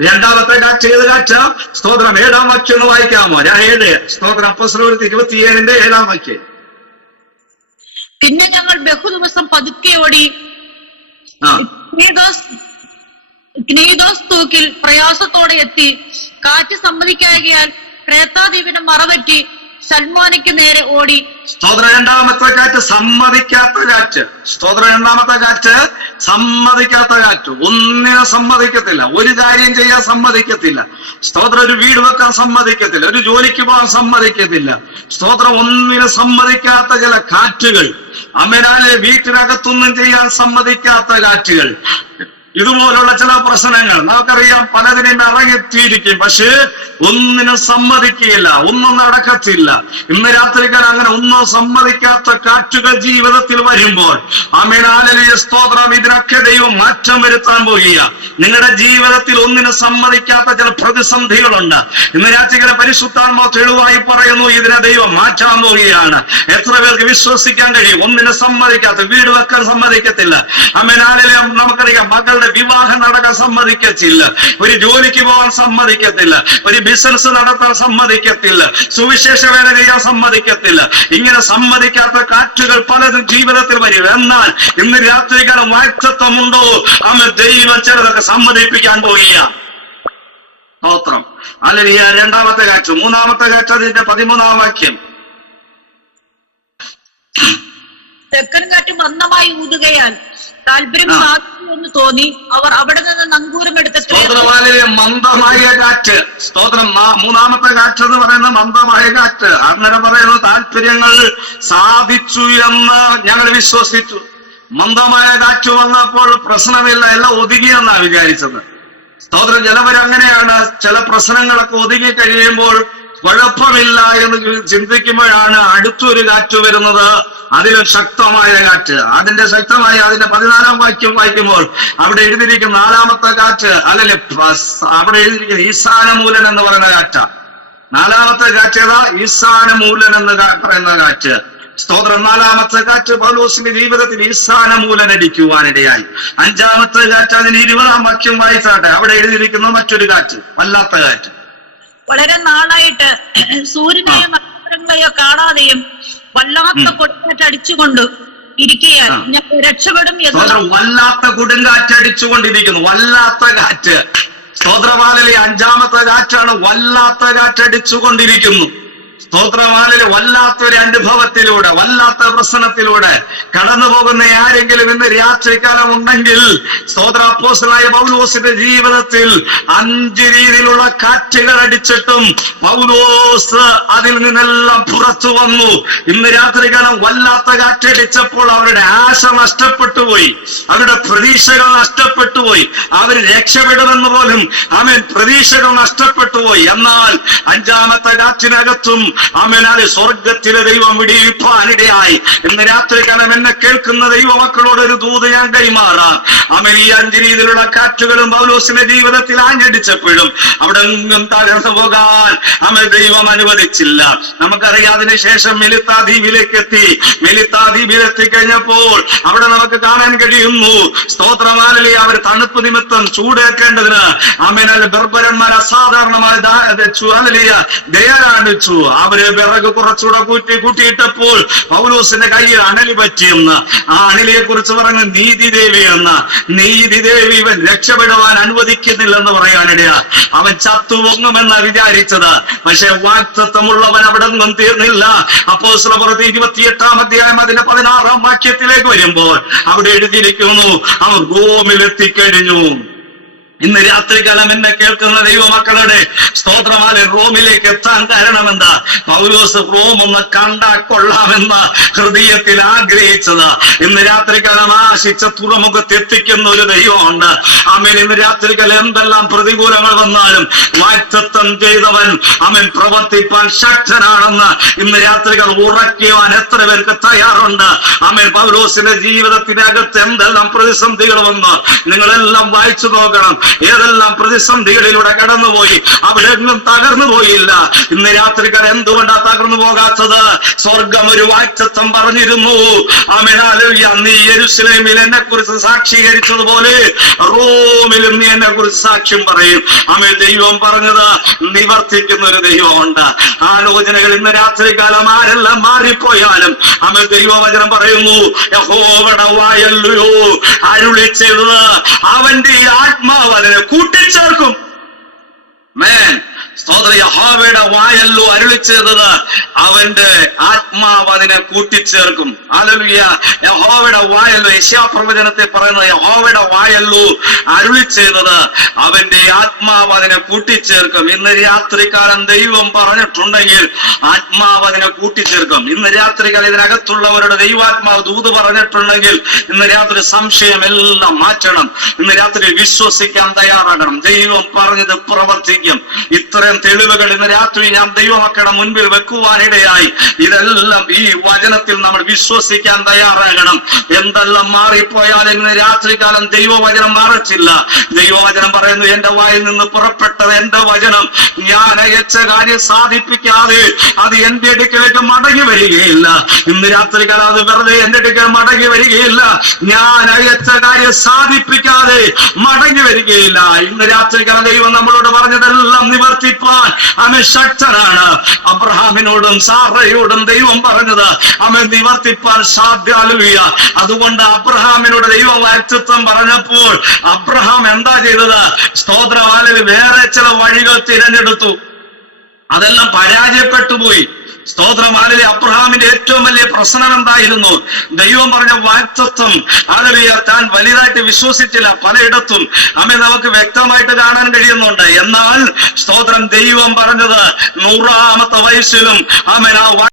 രണ്ടാമത്തെ കാറ്റ് ഏത് കാറ്റ? സ്തോത്രം. 7-ാം വാക്യം ഒന്ന് വായിക്കാമോ? 7 സ്തോത്രം. അപ്പോസ്തലപ്രവൃത്തി 27-ന്റെ 7-ാം വാക്യം. പിന്നെ ഞങ്ങൾ ബഹുദിവസം പതുക്കെ ഓടി ക്നീദോസ് തൂക്കിൽ പ്രയാസത്തോടെ എത്തി. കാറ്റ് സമ്മതിക്കായകയാൽ ക്രേത്താദ്വീപിന് മറപറ്റി സൽമോനയ്ക്ക് നേരെ ഓടി. സ്തോത്രം. 2-ാമത്തെ കാറ്റ് സമ്മതിക്കാത്ത കാറ്റ്. സ്തോത്രം. 2-ാമത്തെ കാറ്റ് സമ്മതിക്കാത്ത കാറ്റ്. ഒന്നിനും സമ്മതിക്കത്തില്ല, ഒരു കാര്യം ചെയ്യാൻ സമ്മതിക്കത്തില്ല. സ്തോത്രം. ഒരു വീട് വെക്കാൻ സമ്മതിക്കത്തില്ല, ഒരു ജോലിക്ക് പോകാൻ സമ്മതിക്കത്തില്ല. സ്തോത്രം. ഒന്നിനും സമ്മതിക്കാത്ത ചില കാറ്റുകൾ. വീട്ടിനകത്തൊന്നും ചെയ്യാൻ സമ്മതിക്കാത്ത കാറ്റുകൾ. ഇതുപോലുള്ള ചില പ്രശ്നങ്ങൾ നമുക്കറിയാം, പലതിനും ഇറങ്ങിത്തിയിരിക്കും, പക്ഷേ ഒന്നിനും സമ്മതിക്കുകയില്ല, ഒന്നും നടക്കത്തില്ല. ഇന്ന് രാത്രിക്കാൽ അങ്ങനെ ഒന്നും സമ്മതിക്കാത്ത കാറ്റുകൾ ജീവിതത്തിൽ വരുമ്പോൾ സ്തോത്രം, ഇതിനൊക്കെ ദൈവം മാറ്റം വരുത്താൻ പോകുക. നിങ്ങളുടെ ജീവിതത്തിൽ ഒന്നിനും സമ്മതിക്കാത്ത ചില പ്രതിസന്ധികളുണ്ട്. ഇന്ന് രാത്രിക്കാല പരിശുദ്ധാത്മാ തെളിവായി പറയുന്നു, ഇതിനെ ദൈവം മാറ്റാൻ പോവുകയാണ്. എത്ര പേർക്ക് വിശ്വസിക്കാൻ കഴിയും? ഒന്നിനും സമ്മതിക്കാത്ത, വീട് വെക്കാൻ സമ്മതിക്കത്തില്ല. നമുക്കറിയാം, മകളുടെ വിവാഹം നടക്കാൻ സമ്മതിക്കത്തില്ല, ഒരു ജോലിക്ക് പോകാൻ സമ്മതിക്കത്തില്ല, ഒരു ബിസിനസ് നടത്താൻ സമ്മതിക്കത്തില്ല, സുവിശേഷ വേല ചെയ്യാൻ സമ്മതിക്കത്തില്ല. ഇങ്ങനെ സമ്മതിക്കാത്ത കാറ്റുകൾ പലതും ജീവിതത്തിൽ വരും. എന്നാൽ ഇന്ന് രാത്രികാലം വാക്തത്വമുണ്ടോ? ദൈവം ചിലതൊക്കെ സമ്മതിപ്പിക്കാൻ പോവുക. സ്തോത്രം. ഹല്ലേലൂയ. 2-ാമത്തെ കാറ്റ്. 3-ാമത്തെ കാറ്റ് അതിന്റെ 13-ാം വാക്യം. തെക്കൻ കാറ്റ് മന്ദമായി ഊതുകയാൽ താല്പര്യം സാധിക്കുമെന്ന് തോന്നി. അവർ അവിടെ നിന്ന് നങ്കൂരം എടുത്ത് മന്ദമായ കാറ്റ്. സ്തോത്രം. 3-ാമത്തെ കാറ്റ് എന്ന് പറയുന്നത് മന്ദമായ കാറ്റ്. അങ്ങനെ പറയുന്നത് താല്പര്യങ്ങൾ സാധിച്ചു എന്ന് ഞങ്ങൾ വിശ്വസിച്ചു. മന്ദമായ കാറ്റ് വന്നപ്പോൾ പ്രശ്നമില്ല, എല്ലാം ഒതുങ്ങിയെന്നാ വിചാരിച്ചത്. സ്തോത്രം. ചിലവരങ്ങനെയാണ്, ചില പ്രശ്നങ്ങളൊക്കെ ഒതുങ്ങി കഴിയുമ്പോൾ കുഴപ്പമില്ല എന്ന് ചിന്തിക്കുമ്പോഴാണ് അടുത്തൊരു കാറ്റ് വരുന്നത്. അതിലും ശക്തമായ കാറ്റ്. അതിന്റെ 14-ാം വാക്യം വായിക്കുമ്പോൾ അവിടെ എഴുതിയിരിക്കുന്ന 4-ാമത്തെ കാറ്റ്, അല്ലെങ്കിൽ അവിടെ എഴുതിയിരിക്കുന്ന ഈശാനമൂലൻ എന്ന് പറയുന്ന കാറ്റാ. 4-ാമത്തെ കാറ്റ് ഏതാ? ഈശാനമൂലൻ എന്ന് പറയുന്ന കാറ്റ്. സ്തോത്രം. 4-ാമത്തെ കാറ്റ് പൗലോസിന്റെ ജീവിതത്തിൽ ഈശാനമൂലൻ അടിക്കുവാനിടയായി. 5-ാമത്തെ കാറ്റ് അതിന് 20-ാം വാക്യം വായിച്ചാട്ടെ. അവിടെ എഴുതിയിരിക്കുന്ന മറ്റൊരു കാറ്റ്, വല്ലാത്ത കാറ്റ്. വളരെ നാളായിട്ട് സൂര്യനെയോ നക്ഷത്രങ്ങളെയോ കാണാതെയും വല്ലാത്ത കൊടുങ്കാറ്റ് അടിച്ചുകൊണ്ട് ഇരിക്കുകയാൽ ഞാൻ രക്ഷപ്പെടും എന്ന്. വല്ലാത്ത കൊടുങ്കാറ്റ് അടിച്ചുകൊണ്ടിരിക്കുന്നു, വല്ലാത്ത കാറ്റ്. സ്തോത്രവാലിലെ 5-ാമത്തെ കാറ്റാണ് വല്ലാത്ത കാറ്റടിച്ചുകൊണ്ടിരിക്കുന്നു. സ്തോത്രവാലിലെ വല്ലാത്തൊരു അനുഭവത്തിലൂടെ, വല്ലാത്ത പ്രശ്നത്തിലൂടെ കടന്നു പോകുന്ന ആരെങ്കിലും ഇന്ന് രാത്രികാലം ഉണ്ടെങ്കിൽ, സ്തോത്ര അപ്പോസ്തലനായ പൗലോസിന്റെ ജീവിതത്തിൽ 5 രീതിയിലുള്ള കാറ്റുകൾ അടിച്ചിട്ടും പൗലോസ് അതിൽ നിന്നെല്ലാം പുറത്തു വന്നു. ഇന്ന് രാത്രികാലം വല്ലാത്ത കാറ്റടിച്ചപ്പോൾ അവരുടെ ആശ നഷ്ടപ്പെട്ടുപോയി, അവരുടെ പ്രതീക്ഷകൾ നഷ്ടപ്പെട്ടുപോയി, അവർ രക്ഷപ്പെടുമെന്ന് പോലും പ്രതീക്ഷകൾ നഷ്ടപ്പെട്ടുപോയി. എന്നാൽ 5-ാമത്തെ കാറ്റിനകത്തും ആമേനാലെ സ്വർഗത്തിലെ ദൈവം വിടിയിപ്പാനിടയായി. ഇന്ന് രാത്രികാലം എന്നെ കേൾക്കുന്ന ദൈവമക്കളോട് ഒരു ദൂത് ഞാൻ കൈമാറാം. ആമേൻ. ഈ 5 രീതിയിലുള്ള കാറ്റുകളും പൗലോസിന്റെ ജീവിതത്തിൽ ആഞ്ഞടിച്ചപ്പോഴും അവിടെ ഒന്നും തകർന്നു പോകാൻ ദൈവം അനുവദിച്ചില്ല. നമുക്കറിയാം, അതിനുശേഷം മെലിത്ത ദ്വീപിലേക്ക് എത്തി. മെലിത്ത ദ്വീപിൽ എത്തിക്കഴിഞ്ഞപ്പോൾ അവിടെ നമുക്ക് കാണാൻ കഴിയുന്നു, സ്തോത്രമാലി അവർ തണുപ്പ് നിമിത്തം ചൂടേക്കേണ്ടതിന് ആമേനാൽ ബർബരന്മാർ അസാധാരണമായ ദയാരാണിച്ചു. അവര് വിറക് കുറച്ചുകൂടെ കൂട്ടിയിട്ടപ്പോൾ പൗലോസിന്റെ കയ്യിൽ അണലി പറ്റിയെന്ന്, ആ അണലിയെ കുറിച്ച് പറഞ്ഞ നീതിദേവി എന്ന നീതിദേവി ഇവൻ രക്ഷപ്പെടുവാൻ അനുവദിക്കുന്നില്ലെന്ന് പറയാനിടയാ. അവൻ ചത്തുപൊങ്ങുമെന്നാ വിചാരിച്ചത്. പക്ഷെ വാഗ്ദത്തമുള്ളവൻ അവിടെ നിന്നും തീർന്നില്ല. അപ്പോസ്തലപ്രവൃത്തി 28-ാം അധ്യായം അതിന്റെ 16-ാം വാക്യത്തിലേക്ക് വരുമ്പോൾ അവിടെ എഴുതിയിരിക്കുന്നു, അവൻ റോമിൽ എത്തിക്കഴിഞ്ഞു. ഇന്ന് രാത്രികാലം എന്നെ കേൾക്കുന്ന ദൈവമക്കളുടെ സ്തോത്രമാലെ റോമിലേക്ക് എത്താൻ കാരണമെന്താ? പൗലോസ് റോം ഒന്ന് കണ്ടാൽ കൊള്ളാമെന്ന ഹൃദയത്തിൽ ആഗ്രഹിച്ചത് ഇന്ന് രാത്രികാലം ആശിച്ച തുറമുഖത്ത് എത്തിക്കുന്ന ഒരു ദൈവമുണ്ട്. ആമേൻ. ഇന്ന് രാത്രികാലം എന്തെല്ലാം പ്രതികൂലങ്ങൾ വന്നാലും വാഗ്ദത്തം ചെയ്തവൻ അവൻ പ്രവർത്തിപ്പാൻ ശക്തനാണെന്ന് ഇന്ന് രാത്രികൾ ഉറക്കുവാൻ എത്ര പേർക്ക് തയ്യാറുണ്ട്? ആമേൻ. പൗലോസിന്റെ ജീവിതത്തിനകത്ത് എന്തെല്ലാം പ്രതിസന്ധികൾ വന്നു നിങ്ങളെല്ലാം വായിച്ചു നോക്കണം. ഏതെല്ലാം പ്രതിസന്ധികളിലൂടെ കടന്നുപോയി, അവിടെ ഒന്നും തകർന്നു പോയില്ല. ഇന്ന് രാത്രിക്കാർ എന്തുകൊണ്ടാ തകർന്നു പോകാത്തത്? സ്വർഗം ഒരു വാഗ്ദത്തം പറഞ്ഞിരുന്നു. ആമേൻ. ഹല്ലേലൂയ. നീ യെരൂശലേമിൽ എന്നെ കുറിച്ച് സാക്ഷീകരിച്ചതുപോലെ റോമിലും നീ എന്നെ കുറിച്ച് സാക്ഷ്യം പറയും. ആമേൻ. ദൈവം പറഞ്ഞത് നിവർത്തിക്കുന്ന ഒരു ദൈവമുണ്ട്. ആലോചനകൾ ഇന്ന് രാത്രികാലം ആരെല്ലാം മാറിപ്പോയാലും ആമേൻ, ദൈവവചനം പറയുന്നു, യഹോവയുടെ വായല്ലയോ അരുളി ചെയ്തത് അവന്റെ ആത്മാവ് അതിനെ കൂട്ടിച്ചേർക്കും. മേൻ. സ്തോത്ര. യഹോവയുടെ വായല്ലോ അരുളി ചെയ്തത് അവന്റെ ആത്മാവ് അതിനെ കൂട്ടിച്ചേർക്കും. ഹല്ലേലൂയ. യഹോവയുടെ വായല്ലോ, യെശയ്യാപ്രവചനത്തെ പറയുന്നത് യഹോവയുടെ വായല്ലോ അരുളി ചെയ്തത് അവന്റെ ആത്മാവ് അതിനെ കൂട്ടിച്ചേർക്കും. ഇന്ന് രാത്രികാലം ദൈവം പറഞ്ഞിട്ടുണ്ടെങ്കിൽ ആത്മാവ് അതിനെ കൂട്ടിച്ചേർക്കും. ഇന്ന് രാത്രികാലം ഇതിനകത്തുള്ളവരുടെ ദൈവാത്മാവ് ദൂത് പറഞ്ഞിട്ടുണ്ടെങ്കിൽ ഇന്ന് രാത്രി സംശയമെല്ലാം മാറ്റണം. ഇന്ന് രാത്രി വിശ്വസിക്കാൻ തയ്യാറാകണം. ദൈവം പറഞ്ഞത് പ്രവർത്തിക്കും. ഇത്രയും തെളിവുകൾ ഇന്ന് രാത്രി ഞാൻ ദൈവമക്കളുടെ മുൻപിൽ വെക്കുവാനിടയായി. ഇതെല്ലാം ഈ വചനത്തിൽ നമ്മൾ വിശ്വസിക്കാൻ തയ്യാറാകണം. എന്തെല്ലാം മാറിപ്പോയാൽ ഇന്ന് രാത്രികാലം ദൈവവചനം മാറച്ചില്ല. ദൈവവചനം പറയുന്നു, എന്റെ വായിൽ നിന്ന് പുറപ്പെട്ടത് എന്റെ വചനം ഞാൻ അയച്ച കാര്യം സാധിപ്പിക്കാതെ അത് എന്റെ അടുക്കലേക്ക് മടങ്ങി വരികയില്ല. ഇന്ന് രാത്രികാലം അത് വെറുതെ എന്റെ അടുക്കൽ മടങ്ങി വരികയില്ല. ഞാൻ അയച്ച കാര്യം സാധിപ്പിക്കാതെ മടങ്ങി വരികയില്ല. ഇന്ന് രാത്രികാലം ദൈവം നമ്മളോട് പറഞ്ഞതെല്ലാം നിവർത്തിപ്പാൻ അവൻ ശക്തനാണ്. അബ്രഹാമിനോടും സാറയോടും ദൈവം പറഞ്ഞത് അവൻ നിവർത്തിപ്പാൻ സാധ്യത. അതുകൊണ്ട് അബ്രഹാമിനോട് ദൈവം വാഗ്ദത്തം പറഞ്ഞപ്പോൾ അബ്രഹാം എന്താ ചെയ്തത്? സ്തോത്രവാലിൽ വേറെ ചില വഴികൾ തിരഞ്ഞെടുത്തു. അതെല്ലാം പരാജയപ്പെട്ടു പോയി. സ്തോത്രമാലിലെ അബ്രഹാമിന്റെ ഏറ്റവും വലിയ പ്രശ്നം എന്തായിരുന്നു? ദൈവം പറഞ്ഞ വാഗ്ദത്തം ഹല്ലേലൂയ താൻ വലുതായിട്ട് വിശ്വസിച്ചില്ല. പലയിടത്തും അമ്മ നമുക്ക് വ്യക്തമായിട്ട് കാണാൻ കഴിയുന്നുണ്ട്. എന്നാൽ സ്തോത്രം, ദൈവം പറഞ്ഞത് 100-ാമത്തെ വയസ്സിലും ആമേൻ ആ